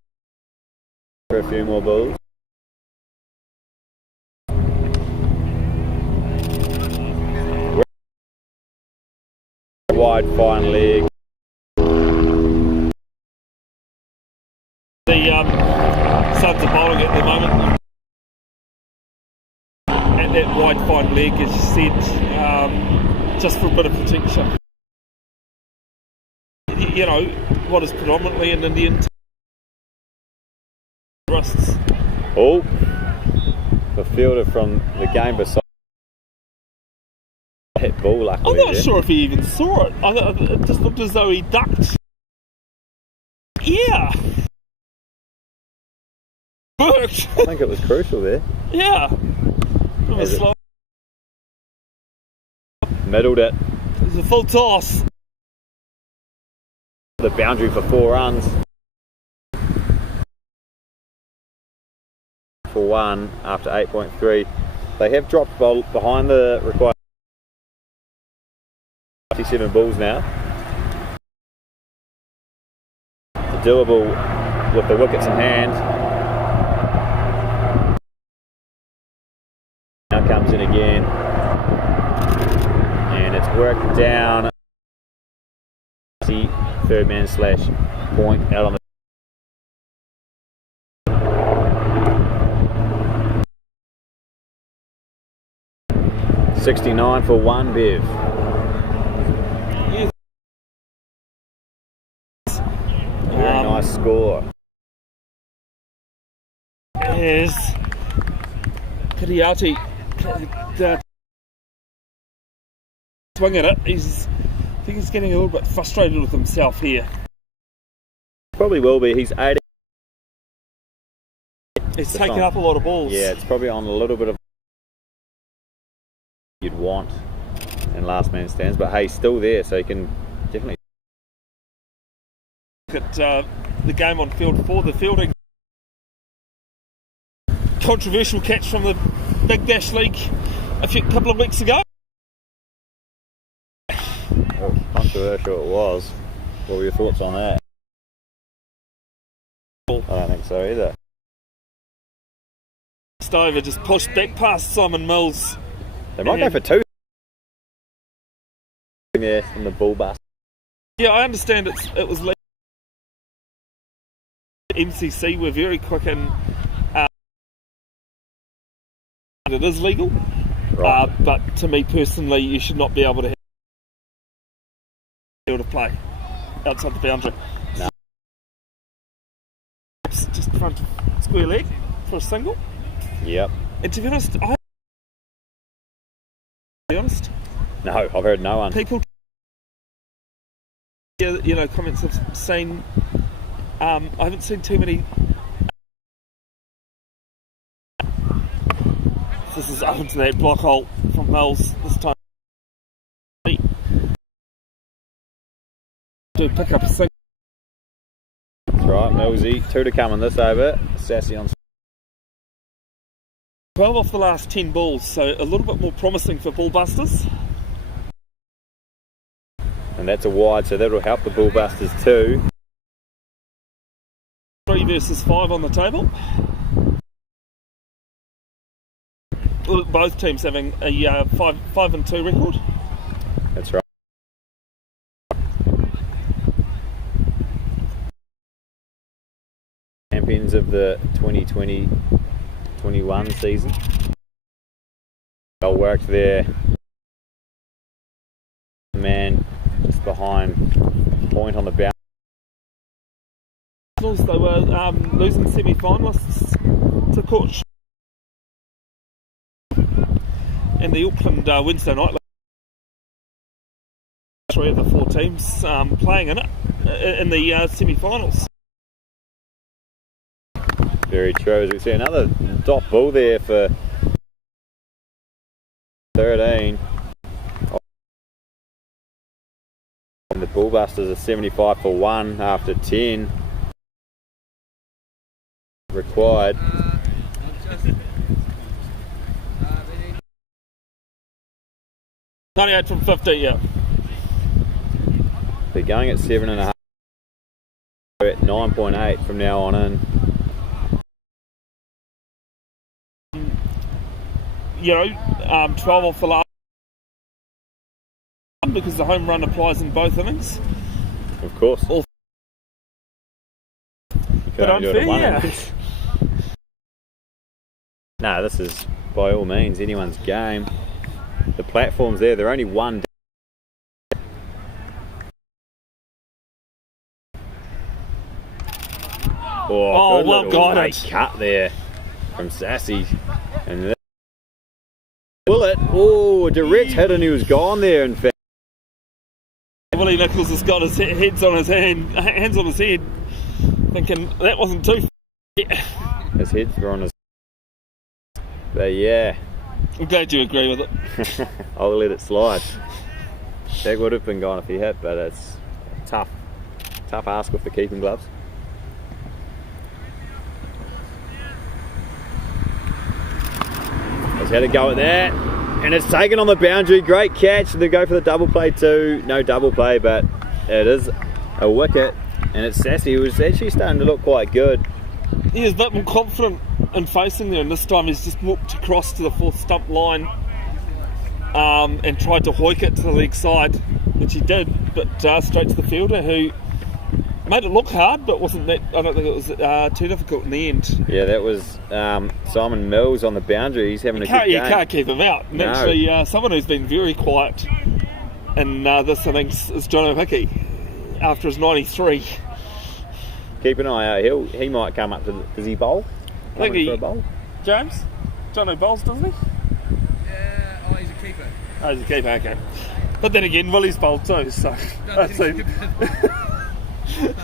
for a few more balls. Wide fine leg. The Suns are bowling at the moment. And that wide fine leg, as you said, just for a bit of protection. You know, what is predominantly an Indian wrists. Oh, the fielder from the game beside hit ball luckily. I'm not sure if he even saw it. It just looked as though he ducked. Yeah. Worked. I think it was crucial there. Yeah. It was slow. Middled it. It was a full toss. The boundary for 4 runs. For 1 after 8.3. They have dropped behind the required 57 balls now. It's doable with the wickets in hand. Now comes in again. And it's worked down. Third man slash point out on the 69 for 1 Bev. Yes. Very nice score. Is Kiriati swing at it. I think he's getting a little bit frustrated with himself here. Probably will be. He's 80. He's taken up a lot of balls. Yeah, it's probably on a little bit of you'd want in last man stands, but hey, still there, so he can definitely At the game on field 4, the fielding. Controversial catch from the Big Bash League a couple of weeks ago. well, controversial it was. What were your thoughts on that? I don't think so either. Over just pushed back past Simon Mills. They might go for 2 there in the ball bus. Yeah, I understand it was legal. MCC were very quick in it is legal, Right. but to me personally, you should not be able to have field of play outside the boundary. No. Just front square leg for a single. Yep. And to be honest, No, I've heard no one. people, comments have seen. I haven't seen too many. This is up into that block hole from Mills this time. To pick up a single. That's right, Millsy. 2 to come in this over. Sassy on 12 off the last 10 balls, so a little bit more promising for ball busters. and that's a wide, so that'll help the ball busters too. 3 versus 5 on the table. Both teams having a 5-2 record. That's right. champions of the 2020-21 season. Well worked there. Man just behind point on the boundary. They were losing semi-finalists to Coach in the Auckland Wednesday night. 3 of the 4 teams playing in it in the semi-finals. Very true. As we see another top bull there for 13. And the Bullbusters are 75 for 1 after 10 required. $98 from 50, yeah. They're going at 7.5. At 9.8 from now on in. You know, 12 off the last because the home run applies in both innings. Of course. But unfair, yeah. No, this is by all means anyone's game. The platform's there, they're only one. Oh, well guided. Cut there from Sassy. And that bullet, oh, a direct hit and he was gone there in fact. Willie Nichols has got his hands on his head, thinking that wasn't too His heads were on his. But yeah. I'm glad you agree with it. I'll let it slide. That would have been gone if he hit, but it's tough ask with the keeping gloves. He's had a go at that, and it's taken on the boundary. Great catch. They go for the double play too. No double play, but it is a wicket, and it's Sassy, who's actually starting to look quite good. He is a bit more confident in facing there, and this time he's just walked across to the 4th stump line and tried to hoik it to the leg side, which he did, but straight to the fielder, who made it look hard, but wasn't that. I don't think it was too difficult in the end. Yeah, that was Simon Mills on the boundary. He's having a good game. You can't keep him out. And actually, someone who's been very quiet in this innings is John Hauraki after his 93. Keep an eye out. He might come up to. Does he bowl? I think he. For a bowl? James? Jono bowls, doesn't he? Yeah, he's a keeper. Oh, he's a keeper, okay. But then again, Willie's bowled too, so. So it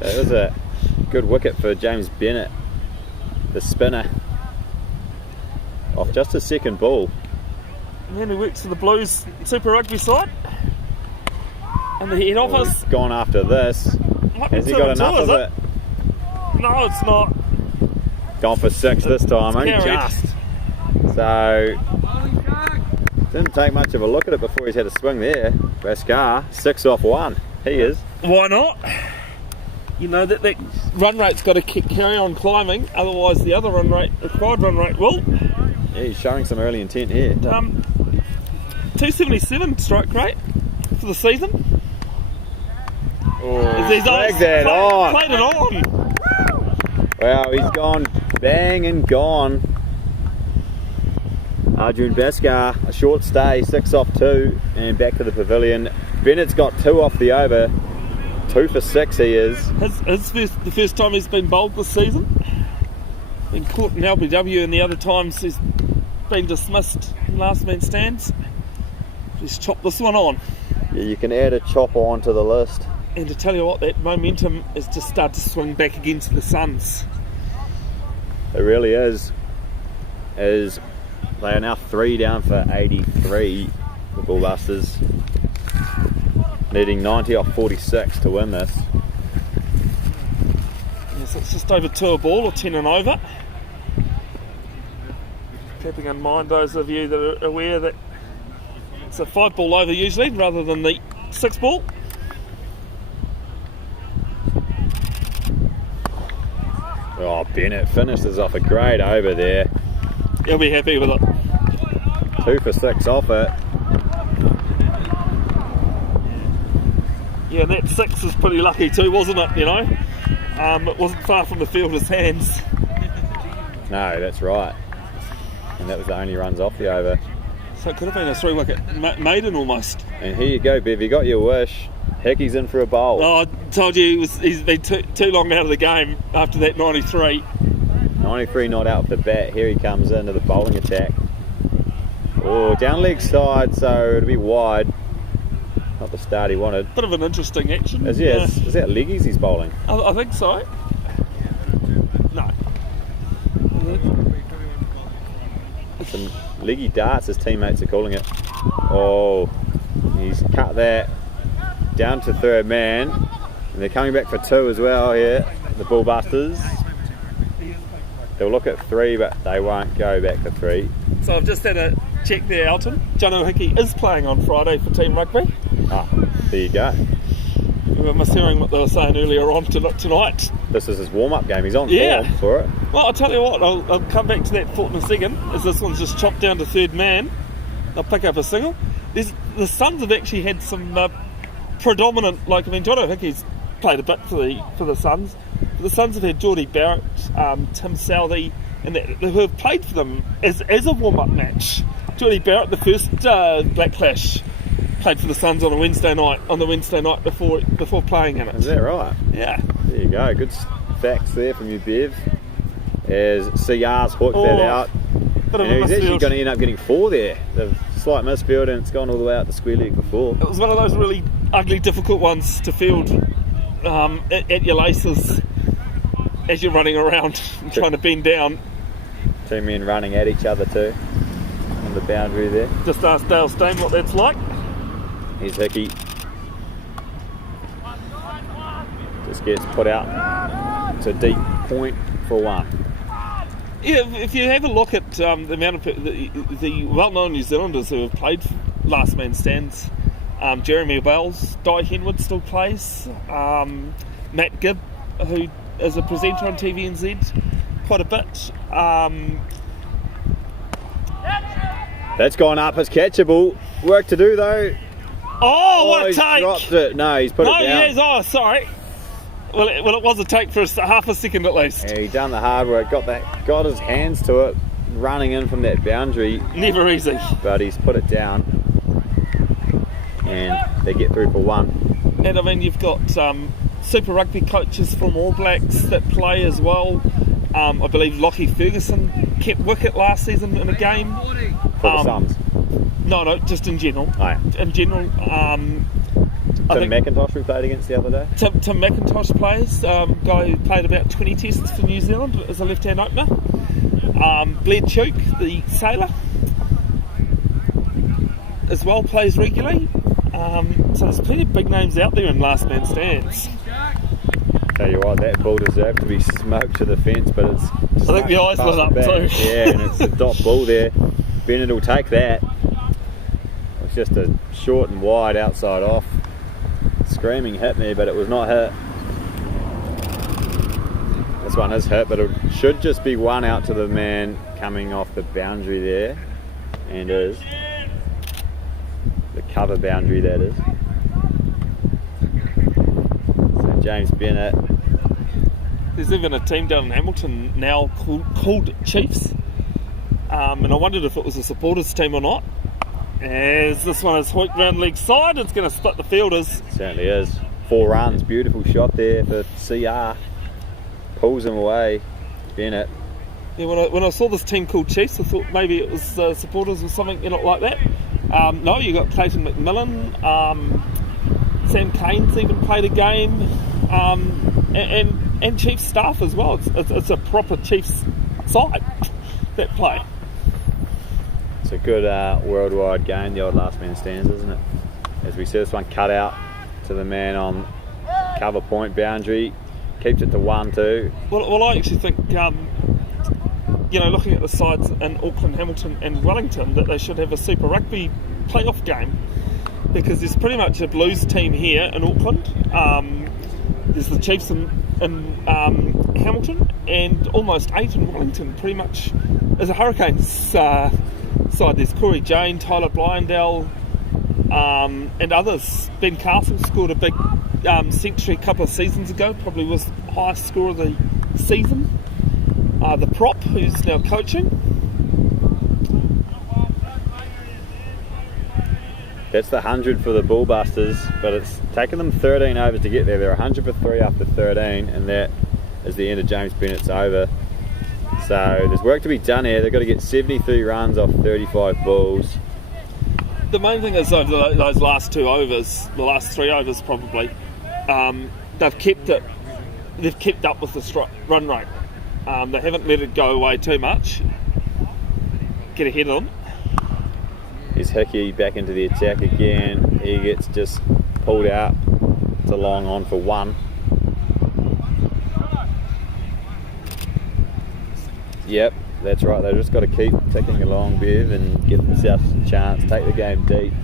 was a good wicket for James Bennett, the spinner, off just his second ball. And then he works for the Blues Super Rugby side. And the head office. He's gone after this. Has he got enough of it? No, it's not. Gone for 6 this time, only just. So, didn't take much of a look at it before he's had a swing there. Bhaskar, 6 off 1. He is. Why not? You know that run rate's got to carry on climbing, otherwise the other required run rate will. Yeah, he's showing some early intent here. 277 strike rate for the season. Oh, drag that on. Played it on. Wow, he's gone bang and gone. Arjun Bhaskar, a short stay, 6 off 2, and back to the pavilion. Bennett's got 2 off the over, 2 for 6 he is. The first time he's been bowled this season. Been caught in LBW, and the other times he's been dismissed in last man stands. Just chop this one on. Yeah, you can add a chopper onto the list. And to tell you what, that momentum is just start to swing back against the Suns. It really is. They are now 3 down for 83, the Bullbusters. Needing 90 off 46 to win this. Yes, it's just over 2 a ball, or 10 and over. Keeping in mind those of you that are aware that it's a 5 ball over usually, rather than the 6 ball. Oh, Bennett finishes off a great over there. He'll be happy with it. 2 for 6 off it. Yeah, and that 6 is pretty lucky too, wasn't it, you know? It wasn't far from the fielder's hands. No, that's right. And that was the only runs off the over. So it could have been a 3-wicket maiden almost. And here you go, Bev. You got your wish. Hickey's in for a bowl. Oh, I told you he's been too long out of the game after that 93. 93 not out for the bat. Here he comes into the bowling attack. Oh, down leg side, so it'll be wide. Not the start he wanted. Bit of an interesting action. Is that leggies he's bowling? I think so. No. Some leggy darts, his teammates are calling it. Oh, he's cut that down to third man. And they're coming back for 2 as well here, the Bullbusters. They'll look at 3, but they won't go back for 3. So I've just had a check there, Elton. Jono Hickey is playing on Friday for Team Rugby. Ah, there you go. We were mishearing what they were saying earlier on tonight. This is his warm-up game. He's on Yeah. form for it. Well, I'll tell you what, I'll come back to that thought in a second, as this one's just chopped down to third man. They'll pick up a single. The Suns have actually had some predominant, Jono Hickey's played a bit for the Suns. The Suns have had Geordie Barrett, Tim Southey, and who have played for them as a warm-up match. Geordie Barrett, the first Black Clash, played for the Suns on the Wednesday night before playing in it. Is that right? Yeah. There you go. Good facts there from you, Bev. As CR's hooked that out. Bit of And a he's actually misfield. going to end up getting 4 there. The slight misfield, and it's gone all the way out to square leg for 4. It was one of those really ugly, difficult ones to field at your laces as you're running around and trying to bend down. 2 men running at each other too on the boundary there. Just ask Dale Stain what that's like. Here's Hickey. Just gets put out to deep point for 1. Yeah, if you have a look at the amount of the well-known New Zealanders who have played last man stands, Jeremy Wells, Di Henwood still plays, Matt Gibb, who is a presenter on TVNZ quite a bit. That's gone up. It's catchable. Work to do though. Oh, what a he's take! dropped it. No, he's put it down. Yes, sorry. Well, it was a take for half a second at least. Yeah, he done the hard work. Got his hands to it, running in from that boundary. Never easy. But he's put it down, and they get through for 1. And I mean, you've got Super Rugby coaches from All Blacks that play as well. I believe Lockie Ferguson kept wicket last season in a game. For the Suns. No, just in general. Oh, yeah. In general, Tim McIntosh we played against the other day. Tim McIntosh plays, guy who played about 20 tests for New Zealand as a left-hand opener. Blair Tuke, the sailor, as well plays regularly. So there's plenty of big names out there in last man stands. Tell you what, that ball deserved to be smoked to the fence, but it's I think the eyes lit up too. Yeah, and it's a dot ball there. Bennett will take that. It's just a short and wide outside off. Screaming hit me, but it was not hit. This one is hit, but it should just be 1 out to the man coming off the boundary there, and is the cover boundary, that is. So James Bennett. There's even a team down in Hamilton now called Chiefs, and I wondered if it was a supporters team or not. As this one is hooked round leg side, it's going to split the fielders. It certainly is. 4 runs, beautiful shot there for CR. Pulls him away, Bennett. Yeah, when I saw this team called Chiefs, I thought maybe it was supporters or something like that. No, you got Clayton McMillan, Sam Kane's even played a game, and Chiefs staff as well. It's a proper Chiefs side that play. It's a good worldwide game, the old last man stands, isn't it? As we see this one cut out to the man on cover point boundary, keeps it to 1-2. Well, I actually think, looking at the sides in Auckland, Hamilton and Wellington, that they should have a Super Rugby playoff game, because there's pretty much a Blues team here in Auckland. There's the Chiefs in Hamilton, and almost 8 in Wellington. Pretty much as a Hurricanes side. There's Corey Jane, Tyler Blyndell, and others. Ben Castle scored a big century a couple of seasons ago, probably was highest score of the season. The prop, who's now coaching. That's the 100 for the Bullbusters, but it's taken them 13 overs to get there. They're 100 for 3 after 13, and that is the end of James Bennett's over. So there's work to be done here. They've got to get 73 runs off 35 balls. The main thing is over those last 2 overs, the last 3 overs probably, they've kept up with the run rate. They haven't let it go away too much. Get ahead of them. Is Hickey back into the attack again? He gets just pulled out. It's a long on for 1. Yep, that's right. They've just got to keep ticking along, Bev, and give themselves a chance. Take the game deep.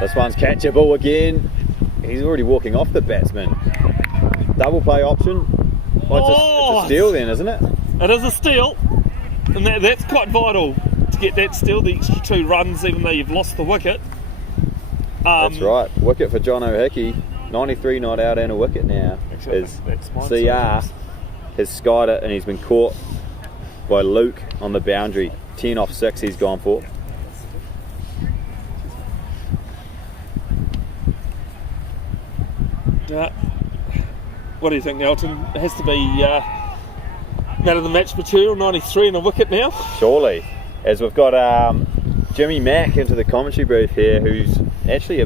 This one's catchable again. He's already walking off the batsman. Double play option. Well, it's a steal then, isn't it? It is a steal, and that's quite vital to get that steal, the extra 2 runs, even though you've lost the wicket. That's right. Wicket for John O'Hickey. 93 not out and a wicket now. As CR has skied it, and he's been caught by Luke on the boundary. 10 off 6 he's gone for. What do you think, Elton? It has to be man of the match material, 93 and a wicket now. Surely. As we've got Jimmy Mack into the commentary booth here, who's actually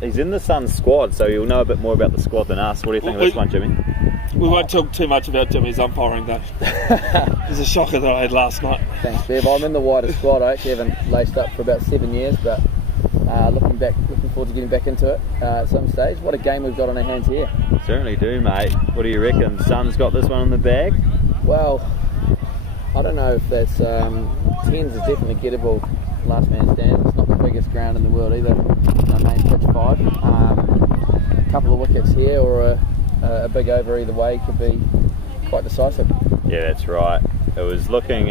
he's in the Suns squad, so you'll know a bit more about the squad than us. What do you think of this one, Jimmy? We won't talk too much about Jimmy's umpiring though. It was a shocker that I had last night. Thanks, Bev. I'm in the wider squad. I actually haven't laced up for about 7 years, but looking forward to getting back into it at some stage. What a game we've got on our hands here. Certainly do, mate. What do you reckon? Sun's got this one in the bag? Well, I don't know if that's 10s is definitely gettable. Last man stands. It's not the biggest ground in the world either. Main pitch 5. A couple of wickets here or a big over either way could be quite decisive. Yeah, that's right. It was looking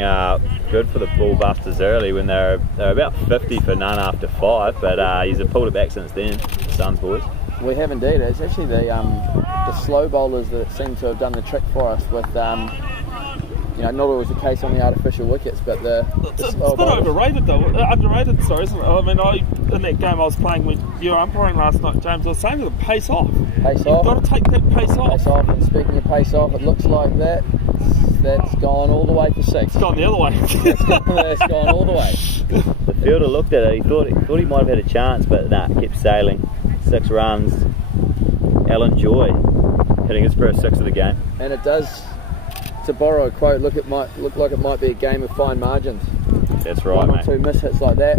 good for the Bullbusters early when they were about 50 for none after 5, but he's pulled it back since then, the Suns boys. We have indeed. It's actually the slow bowlers that seem to have done the trick for us with, not always the case on the artificial wickets, but it's not overrated though, underrated, sorry, isn't it? I mean, in that game I was playing with your umpiring last night, James, I was saying to them, pace off. Pace off. You've got to take that pace off. Pace off, and speaking of pace off, it looks like that's gone all the way for 6. It's gone the other way. It's gone all the way. The fielder looked at it, he thought he might have had a chance, but nah, kept sailing. 6 runs. Alan Joy hitting his first 6 of the game. And it does, to borrow a quote, look like it might be a game of fine margins. That's right, One or mate. 2 mishits like that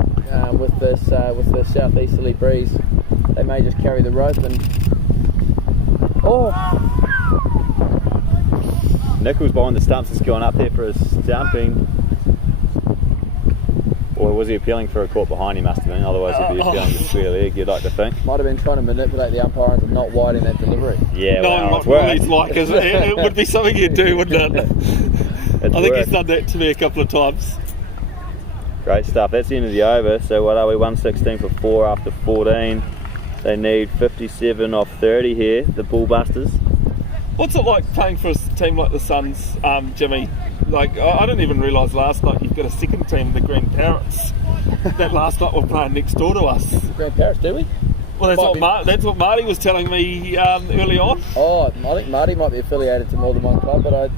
with the southeasterly breeze, they may just carry the rope and Nichols behind the stumps has gone up there for a stumping. Or was he appealing for a caught behind? He must have been, otherwise he'd be appealing to square leg, you'd like to think. might have been trying to manipulate the umpire into not widening that delivery. Yeah, No, well, not it's what worked. he's like, is it? It would be something you'd do, wouldn't it? It's I think worked. he's done that to me a couple of times. Great stuff. That's the end of the over. So what are we? 116 for 4 after 14. They need 57 off 30 here, the Bullbusters. What's it like playing for a team like the Suns, Jimmy? Like, I didn't even realise last night you've got a second team, the Green Parrots, that last night were playing next door to us. Green Parrots, do we? Well, that's what Marty was telling me early on. Oh, I think Marty might be affiliated to more than one club, but I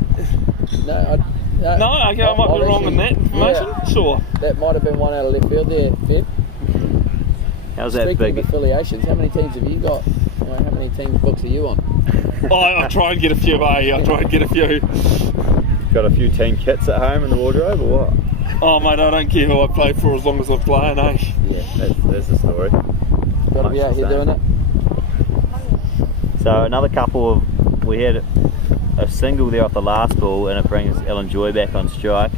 might be wrong in that information. Yeah, sure. that might have been one out of left field there, Bev. How's that Speaking big? of affiliations, how many teams have you got? How many teams books are you on? I try and get a few, I try and get a few. Got a few team kits at home in the wardrobe or what? Oh, mate, I don't care who I play for as long as I'm playing, eh? Yeah, That's the story. got to be out here doing it. So another couple of, we had a single there off the last ball and it brings Alan Joy back on strike.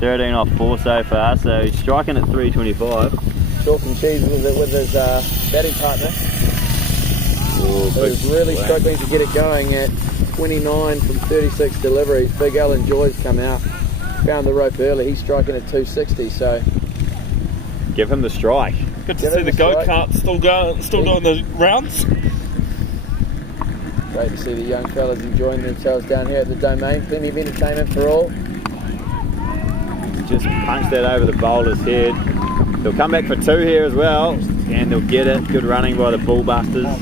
13 off 4 so far, so he's striking at 325. Chalk and cheese with his batting partner. Ooh, So he's really struggling to get it going at 29 from 36 deliveries. Big Alan Joy's come out, found the rope early. He's striking at 260, so Give him the strike. Good to Give see it the a strike. go-kart still doing the rounds. Great to see the young fellas enjoying themselves down here at the Domain. Plenty of entertainment for all. Just punch that over the bowler's head. They'll come back for 2 here as well, and they'll get it. Good running by the Bullbusters.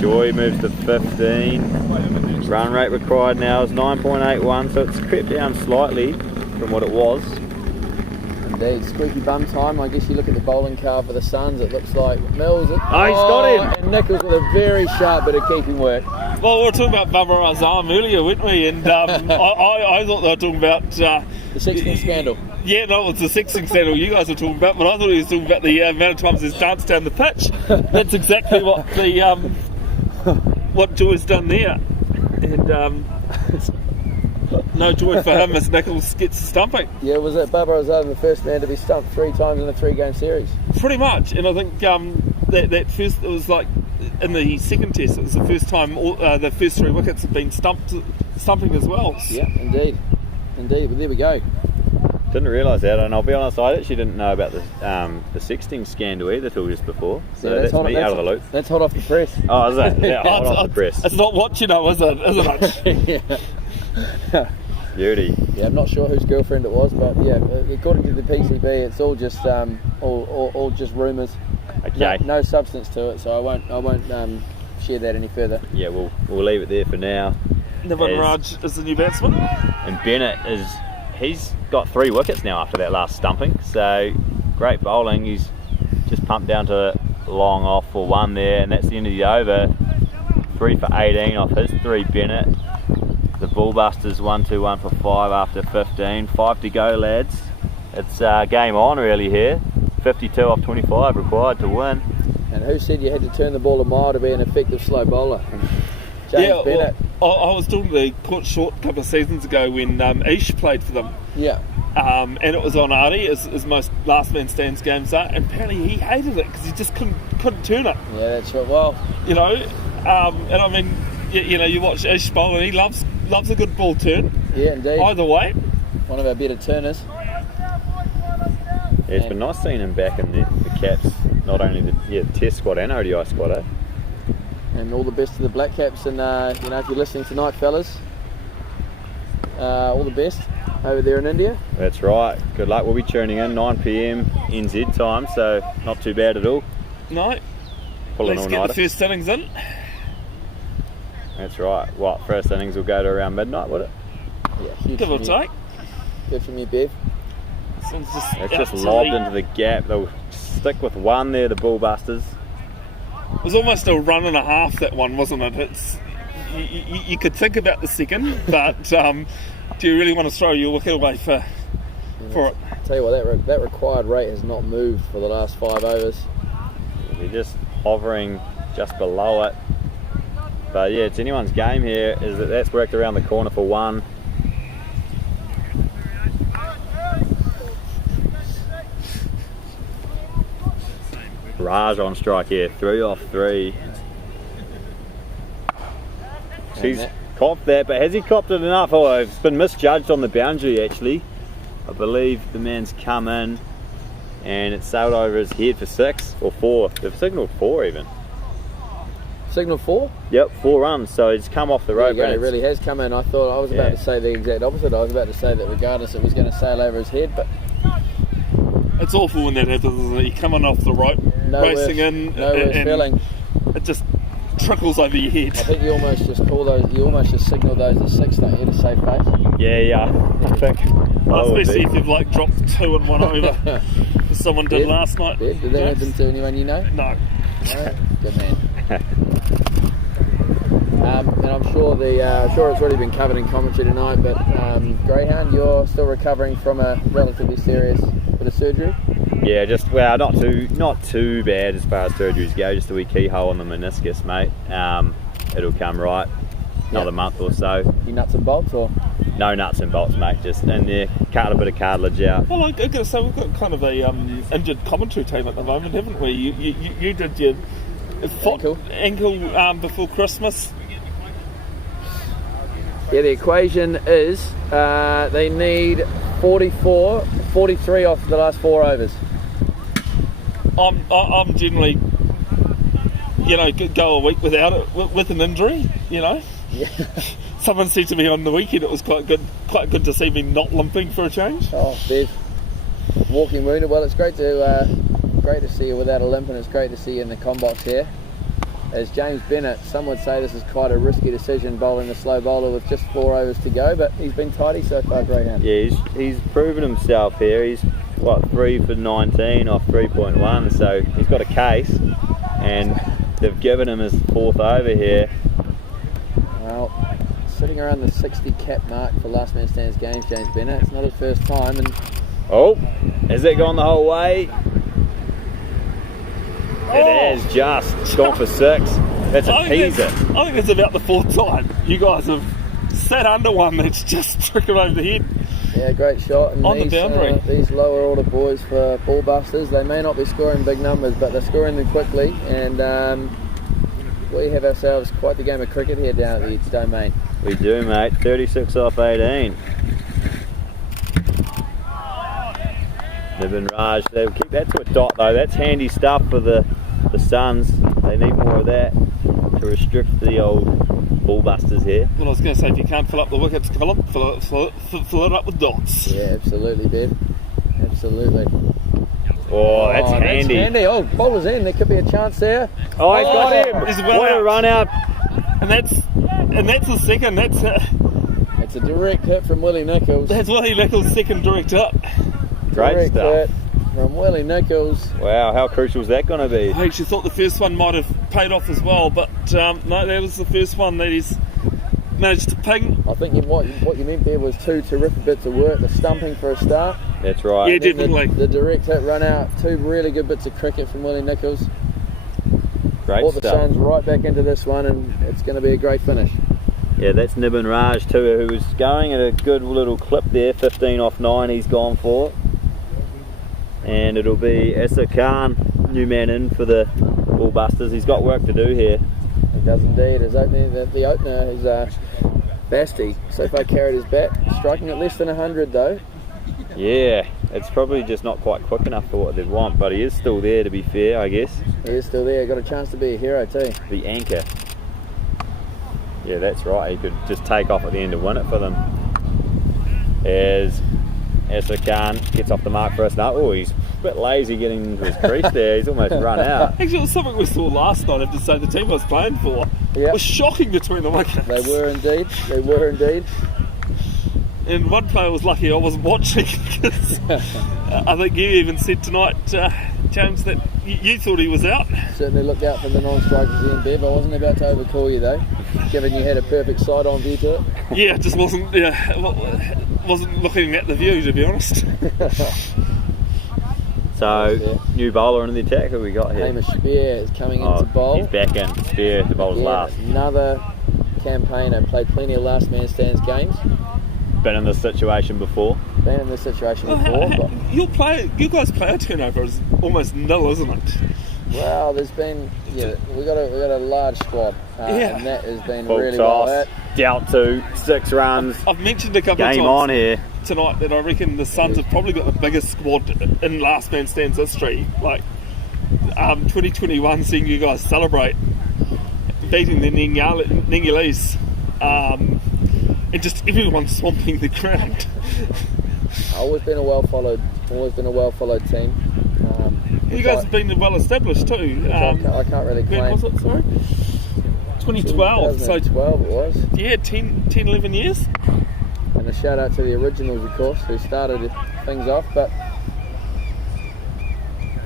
Joy moves to 15. Run rate required now is 9.81, so it's crept down slightly from what it was. Indeed, squeaky bum time. I guess you look at the bowling card for the Suns, it looks like Mills. Oh, he's got him. And Nichols with a very sharp bit of keeping work. Well, we were talking about Barbara Azam earlier, weren't we? And I thought they were talking about... The 16th scandal. Yeah, no, it was the sexing scandal you guys were talking about, but I thought he was talking about the amount of times he's danced down the pitch. That's exactly what what Joy's done there. And no joy for him as Nichols gets stumping. Yeah, was it Barbara Azam the first man to be stumped 3 times in a 3-game series? Pretty much, and I think that first, it was like in the second test, it was the first time the first 3 wickets have been stumping as well. Yeah, indeed. But there we go. Didn't realise that, and I'll be honest, I actually didn't know about the sexting scandal either till just before. So Yeah, that's me out of the loop. That's hot off the press. Oh, is it? Yeah, hot off the press. It's not what you know, is it? Yeah. Beauty. Yeah, I'm not sure whose girlfriend it was, but yeah, according to the PCB, it's all just all just rumours. Okay. No substance to it, so I won't share that any further. Yeah, we'll leave it there for now. Nivan Raj is the new batsman. And Bennett he's got 3 wickets now after that last stumping, so great bowling. He's just pumped down to long off for 1 there, and that's the end of the over. 3 for 18 off his 3, Bennett. The Bullbusters 1-2-1 for 5 after 15. 5 to go, lads. It's game on really here. 52 off 25 required to win. And who said you had to turn the ball a mile to be an effective slow bowler? James Bennett. Well, I was talking to the Court Short a couple of seasons ago when Ish played for them. Yeah. And it was on Artie, as most last man stands games are, and apparently he hated it because he just couldn't turn it. Yeah, that's right. Well, you know, and I mean, you know, you watch Ish bowl and he loves a good ball turn. Yeah, indeed. Either way. One of our better turners. Yeah, it's been nice seeing him back in the Caps, not only the Test squad and ODI squad, eh? And all the best to the Black Caps, and you know, if you're listening tonight, fellas, all the best over there in India. That's right. Good luck. We'll be tuning in 9 PM NZ time, so not too bad at all. No. Pulling Let's all get nighter. the first innings in. That's right. What, first innings will go to around midnight, would it? Yeah, huge Give or from you. take. Good from you, Bev. It's just lobbed into the gap. They'll stick with 1 there, the Bullbusters. It was almost a run and a half, that one, wasn't it? It's you could think about the second, but do you really want to throw your wicket away for it? I'll tell you what, that required rate has not moved for the last 5 overs. They're just hovering just below it. But yeah, it's anyone's game here. That's worked around the corner for 1. Raj on strike here, 3 off 3. He's copped that, but has he copped it enough? Oh, it's been misjudged on the boundary actually. I believe the man's come in and it's sailed over his head for 6 or 4. They've signalled 4 even. Signal 4? Yep, 4 runs, so he's come off the rope. It really has come in. I thought I was about to say the exact opposite. I was about to say that regardless it was going to sail over his head, but It's awful when that happens, isn't it? You're coming off the rope, racing in, no worse and feeling. it just trickles over your head. I think you almost just signal those as 6, don't you, to save face? Yeah, I think. Especially if you've like dropped 2 and 1 over, as someone did last night. Did that happen to anyone you know? No. No? Good man. And I'm sure it's already been covered in commentary tonight, but Greyhound, you're still recovering from a relatively serious bit of surgery? Yeah, not too bad as far as surgeries go. Just a wee keyhole on the meniscus, mate. It'll come right. Another month or so. You nuts and bolts, or? No nuts and bolts, mate. Just in there, cut a bit of cartilage out. Well, I've got to say, we've got kind of a injured commentary team at the moment, haven't we? You did your ankle before Christmas. Yeah, the equation is they need 43 off the last 4 overs. I'm generally, go a week without it with an injury. Yeah. Someone said to me on the weekend it was quite good to see me not limping for a change. Oh, Bev, walking wounded. Well, it's great to see you without a limp, and it's great to see you in the combox here. As James Bennett, some would say this is quite a risky decision, bowling the slow bowler with just 4 overs to go, but he's been tidy so far, Graham. Yeah, he's proven himself here. He's 3 for 19 off 3.1, so he's got a case, and they've given him his 4th over here. Well, sitting around the 60 cap mark for last man stands games, James Bennett. It's not his first time, and oh, has that gone the whole way? It has just gone for 6. That's a teaser. I think it's about the 4th time you guys have sat under one that's just trickled over the head. Yeah, great shot. And on the boundary. These lower order boys for ball busters, they may not be scoring big numbers, but they're scoring them quickly, and we have ourselves quite the game of cricket here down at the Edge domain. We do, mate. 36 off 18. Nibin Raj, they'll keep that to a dot though. That's handy stuff for the Suns. They need more of that to restrict the old ball busters here. Well, I was going to say, if you can't fill up the wickets, fill it up with dots. Yeah, absolutely, Bev. Absolutely. Oh, that's handy. That's handy. Oh, bowler's in. There could be a chance there. Oh, he's got him. What a run out. And that's the second. It's a direct hit from Willie Nichols. That's Willie Nichols' second direct hit. Great direct stuff. Hit from Willie Nichols. Wow, how crucial is that going to be? I actually thought the first one might have paid off as well, but no, that was the first one that he's managed to ping. I think what you meant there was 2 terrific bits of work. The stumping for a start. That's right. Yeah, definitely. The direct hit run out. 2 really good bits of cricket from Willie Nichols. Great Brought stuff. the Suns right back into this one, and it's going to be a great finish. Yeah, that's Nibin Raj too, who was going at a good little clip there. 15 off 9 he's gone for. And it'll be Issa Khan, new man in for the Ball Busters. He's got work to do here. He does indeed. His opening, the opener is Basti. So far carried his bat, striking at less than 100 though. Yeah, it's probably just not quite quick enough for what they'd want, but he is still there, to be fair, I guess. He is still there. Got a chance to be a hero too. The anchor. Yeah, that's right. He could just take off at the end to win it for them. As Issa Khan gets off the mark for us now. Oh, he's a bit lazy getting into his crease there. He's almost run out. Actually, it was something we saw last night, I have to say. The team I was playing for was shocking between the wickets. They were indeed. They were indeed. And one player was lucky I wasn't watching because I think you even said tonight, James, that you thought he was out. Certainly looked out for the non-strikers then, Bev. I wasn't about to overcall you though, given you had a perfect side-on view to it. Yeah, just wasn't looking at the view, to be honest. So, new bowler in the attack. Who we got here? Hamish Spear is coming in to bowl. He's back in. Spear, the bowler's last. Another campaigner, played plenty of last man stands games. Been in this situation before. Been in this situation before. But You guys' player turnover is almost nil, isn't it? well, there's been we got a large squad, and that has been Full really toss, well. dealt to 6 runs. I've mentioned a couple of Game times on here. tonight that I reckon the Suns have probably got the biggest squad in last man stands history. Like 2021, seeing you guys celebrate beating the Ningalese, and just everyone swamping the ground. Always been a well followed team. You guys have been well established too. I can't really claim. When was it? Sorry, 2012. So 2012 it was. yeah, 10, 11 years. And a shout out to the originals, of course, who started things off. But I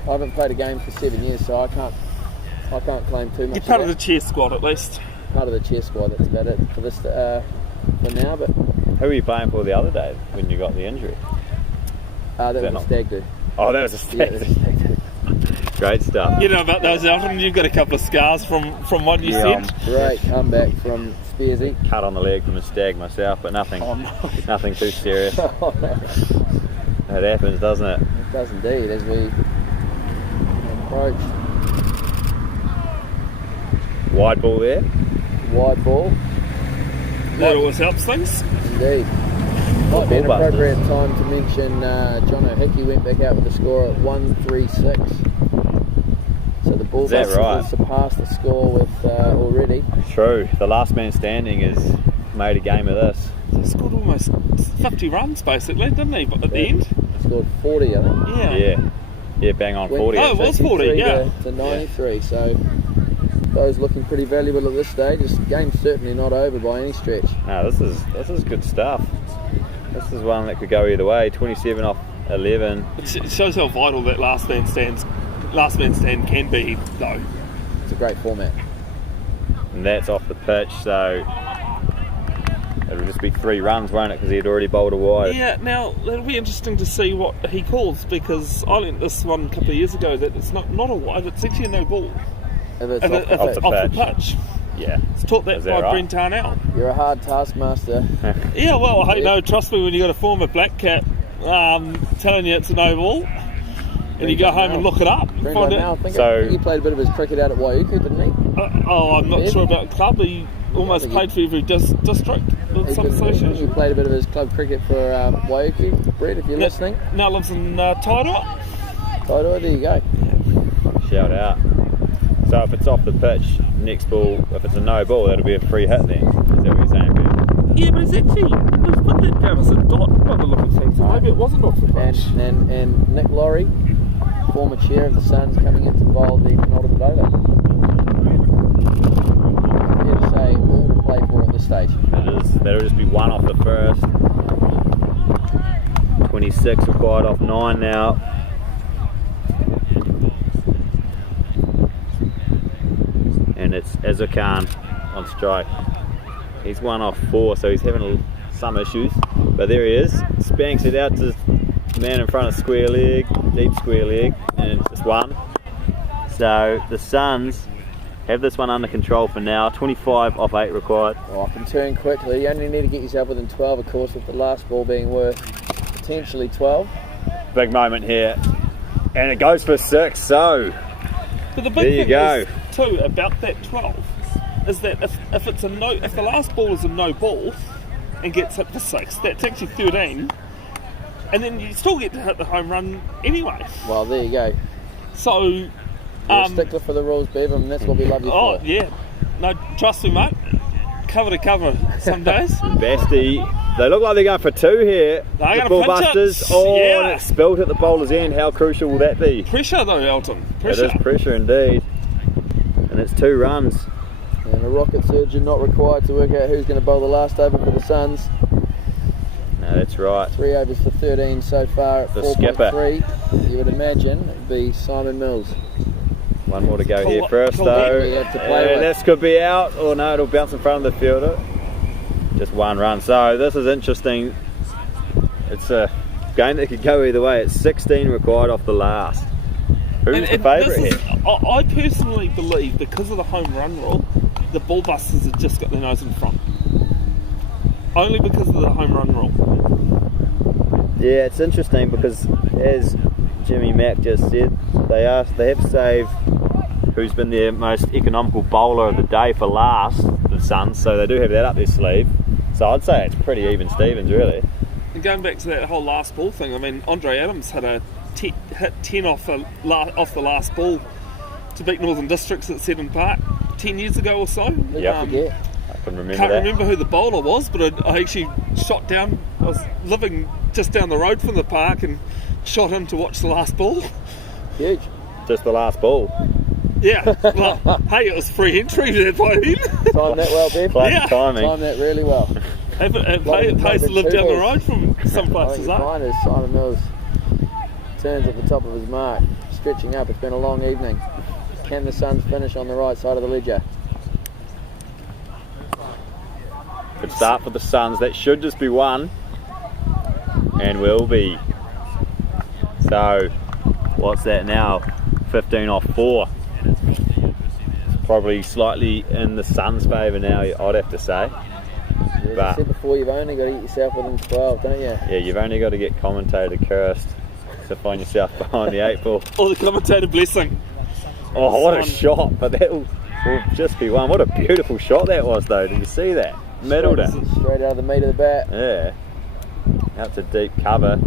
haven't played a game for 7 years, so I can't claim too much. You're part of the cheer squad at least. Part of the cheer squad. That's about it for this for now. But Who were you playing for the other day when you got the injury? that was a stag do. Oh, that was a Yeah, stag. that was a stag do. Great stuff. You know about those, Elton? You've got a couple of scars from what you said. Great comeback from Spearsy. Cut on the leg from a stag myself, but nothing too serious. It happens, doesn't it? It does indeed, as we approach. Wide ball there. Wide ball. That always helps things. Indeed. Might be an appropriate time to mention John O'Hickey went back out with the score at 136. All Is that Buses right? has surpassed the score with already. True. The last man standing has made a game of this. He scored almost 50 runs basically, didn't he? But at the end, Scored 40, I think. yeah. Yeah, bang on 40. Oh, it was 40, 53 yeah. to 93. So those looking pretty valuable at this stage. This game's certainly not over by any stretch. No, this is good stuff. This is one that could go either way. 27 off 11. It shows how vital that last man stand can be, though. It's a great format. And that's off the pitch, so it'll just be 3 runs, won't it? Because he had already bowled a wide. Yeah, now it'll be interesting to see what he calls, because I learnt this one a couple of years ago that it's not a wide, it's actually a no ball. If it's If off it's the off pitch. the pitch. Yeah. It's taught that Is by that right? Brent Tarnell. You're a hard taskmaster. Yeah, well, hey, no, trust me, when you got a former black cat telling you it's a no ball, and you go home and look it up, and Brent find O'Neill, out. I think So- he played a bit of his cricket out at Waiuku, didn't he? I'm not Yeah. sure about the club. He almost I think played for every district with some He association. played a bit of his club cricket for Waiuku. Brett, if you're listening, Now lives in Tairua. Tairua, there you go. Shout out. So if it's off the pitch, next ball, if it's a no ball, that'll be a free hit then. Is that what you're saying, Ben? Yeah, but it's actually, let's put that down as a dot by the look of things. So maybe it wasn't off the pitch. And Nick Laurie, former chair of the Suns, coming in to bowl the penultimate over. Fair to say, all to play for at this stage. That'll just be 1 off the first. 26 required off 9 now. And it's Azukan on strike. He's 1 off 4, so he's having some issues. But there he is. Spanks it out to the man in front of square leg, deep square leg, and it's just 1. So the Suns have this one under control for now. 25 off 8 required. Well, I can turn quickly. You only need to get yourself within 12, of course, with the last ball being worth potentially 12. Big moment here. And it goes for 6, so But the big there you thing go. is, too, about that 12, is that if it's a no, if the last ball is a no ball and gets hit for 6, that's actually 13, and then you still get to hit the home run anyway. Well, there you go. So, You're a stickler for the rules, Bev, and that's what we love you oh for. yeah, no, trust me, mate. Cover to cover some days. Basti, they look like they're going for 2 here. They're The gonna ball pinch it. busters. Oh, Yeah. and it's spilt at the bowler's end. How crucial will that be? Pressure though, Elton. Pressure. It is pressure indeed. And it's 2 runs. And a rocket surgeon not required to work out who's going to bowl the last over for the Suns. No, that's right. 3 overs for 13 so far at The 4.3. You would imagine it'd be Simon Mills. 1 more to go Cool- here first cool though. we have to play with. This could be out. Or no, it'll bounce in front of the fielder. Just 1 run. So this is interesting. It's a game that could go either way. It's 16 required off the last. Who's the favourite this is- here? I personally believe, because of the home run rule, the ball busters have just got their nose in front. Only because of the home run rule. Yeah, it's interesting because, as Jimmy Mack just said, they have saved who's been their most economical bowler of the day for last, the Suns, so they do have that up their sleeve. So I'd say it's pretty even Stevens, really. And going back to that whole last ball thing, I mean, Andre Adams had hit 10 off the last ball to beat Northern Districts at Seddon Park 10 years ago or so. Yeah, I forget. I can remember Can't that. remember who the bowler was, but I actually shot down. I was living just down the road from the park and shot him to watch the last ball. Huge. Just the last ball. Yeah, well, hey, it was free entry that by then. Timed that well, Bev. Classic Yeah. timing. Timed that really well. It pays to live down the road from some I places think up. you'll find as Simon Mills turns at the top of his mark, stretching up. It's been a long evening. Can the Suns finish on the right side of the ledger? Good start for the Suns. That should just be 1. And will be. So, what's that now? 15 off 4. Probably slightly in the Suns' favour now, I'd have to say. As I But- said before, you've only got to get yourself within 12, don't you? Yeah, you've only got to get commentator cursed to find yourself behind the 8 ball. Or the commentator blessing. Oh, what a shot! But that will just be 1. What a beautiful shot that was, though. Did you see that? Middled it. Straight out of the meat of the bat. Yeah. Out to deep cover,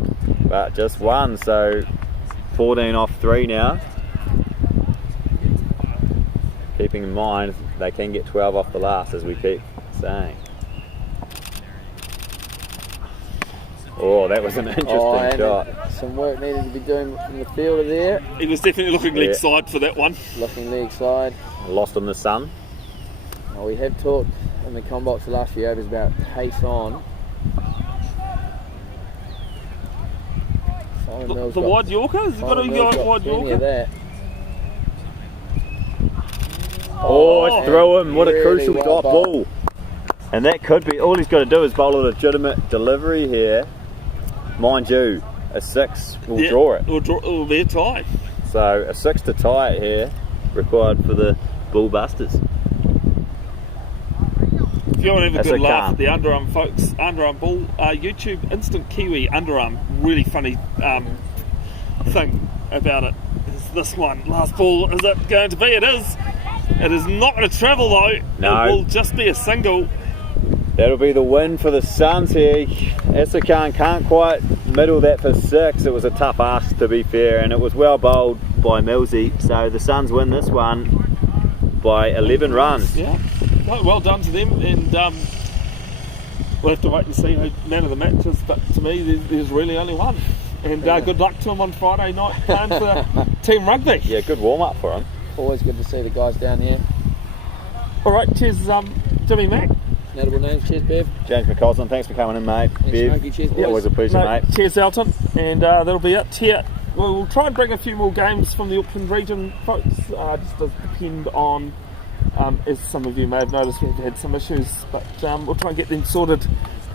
but just 1. So 14 off 3 now. keeping in mind they can get 12 off the last, as we keep saying. Oh, that was an interesting shot. Some work needed to be done from the fielder there. He was definitely looking leg side for that one. Looking leg side. Lost in the sun. Well, we have talked in the com box the last few overs about pace on. The wide Yorker? Has he got a wide Yorker? That. Oh, it's through him. What a really crucial dot ball. And that could be, all he's got to do is bowl a legitimate delivery here. Mind you, a 6 will draw it. It'll be a tie. So a 6 to tie it here, required for the Bull Busters. If you want to have a That's good a laugh calm. at the underarm folks, underarm ball, YouTube instant Kiwi underarm, really funny thing about it is this one. Last ball, is it going to be? It is. It is not going to travel though. No. It will just be a single. That'll be the win for the Suns here. Isakan can't quite middle that for 6. It was a tough ask, to be fair, and it was well bowled by Millsy. So the Suns win this one by 11 runs. Yeah, well done to them, and we'll have to wait and see who man of the match is, but to me there's really only one. And good luck to him on Friday night playing for Team Rugby. Yeah, good warm up for him. Always good to see the guys down here. Alright, cheers Jimmy Mac. Notable names, cheers Bev. James McCausland, thanks for coming in, mate. Smokey, cheers, boys. Always a pleasure, mate. Cheers Elton, and that'll be it here. We'll try and bring a few more games from the Auckland region, folks. Just does depend on, as some of you may have noticed, we've had some issues, but we'll try and get them sorted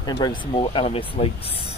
and bring some more LMS leagues.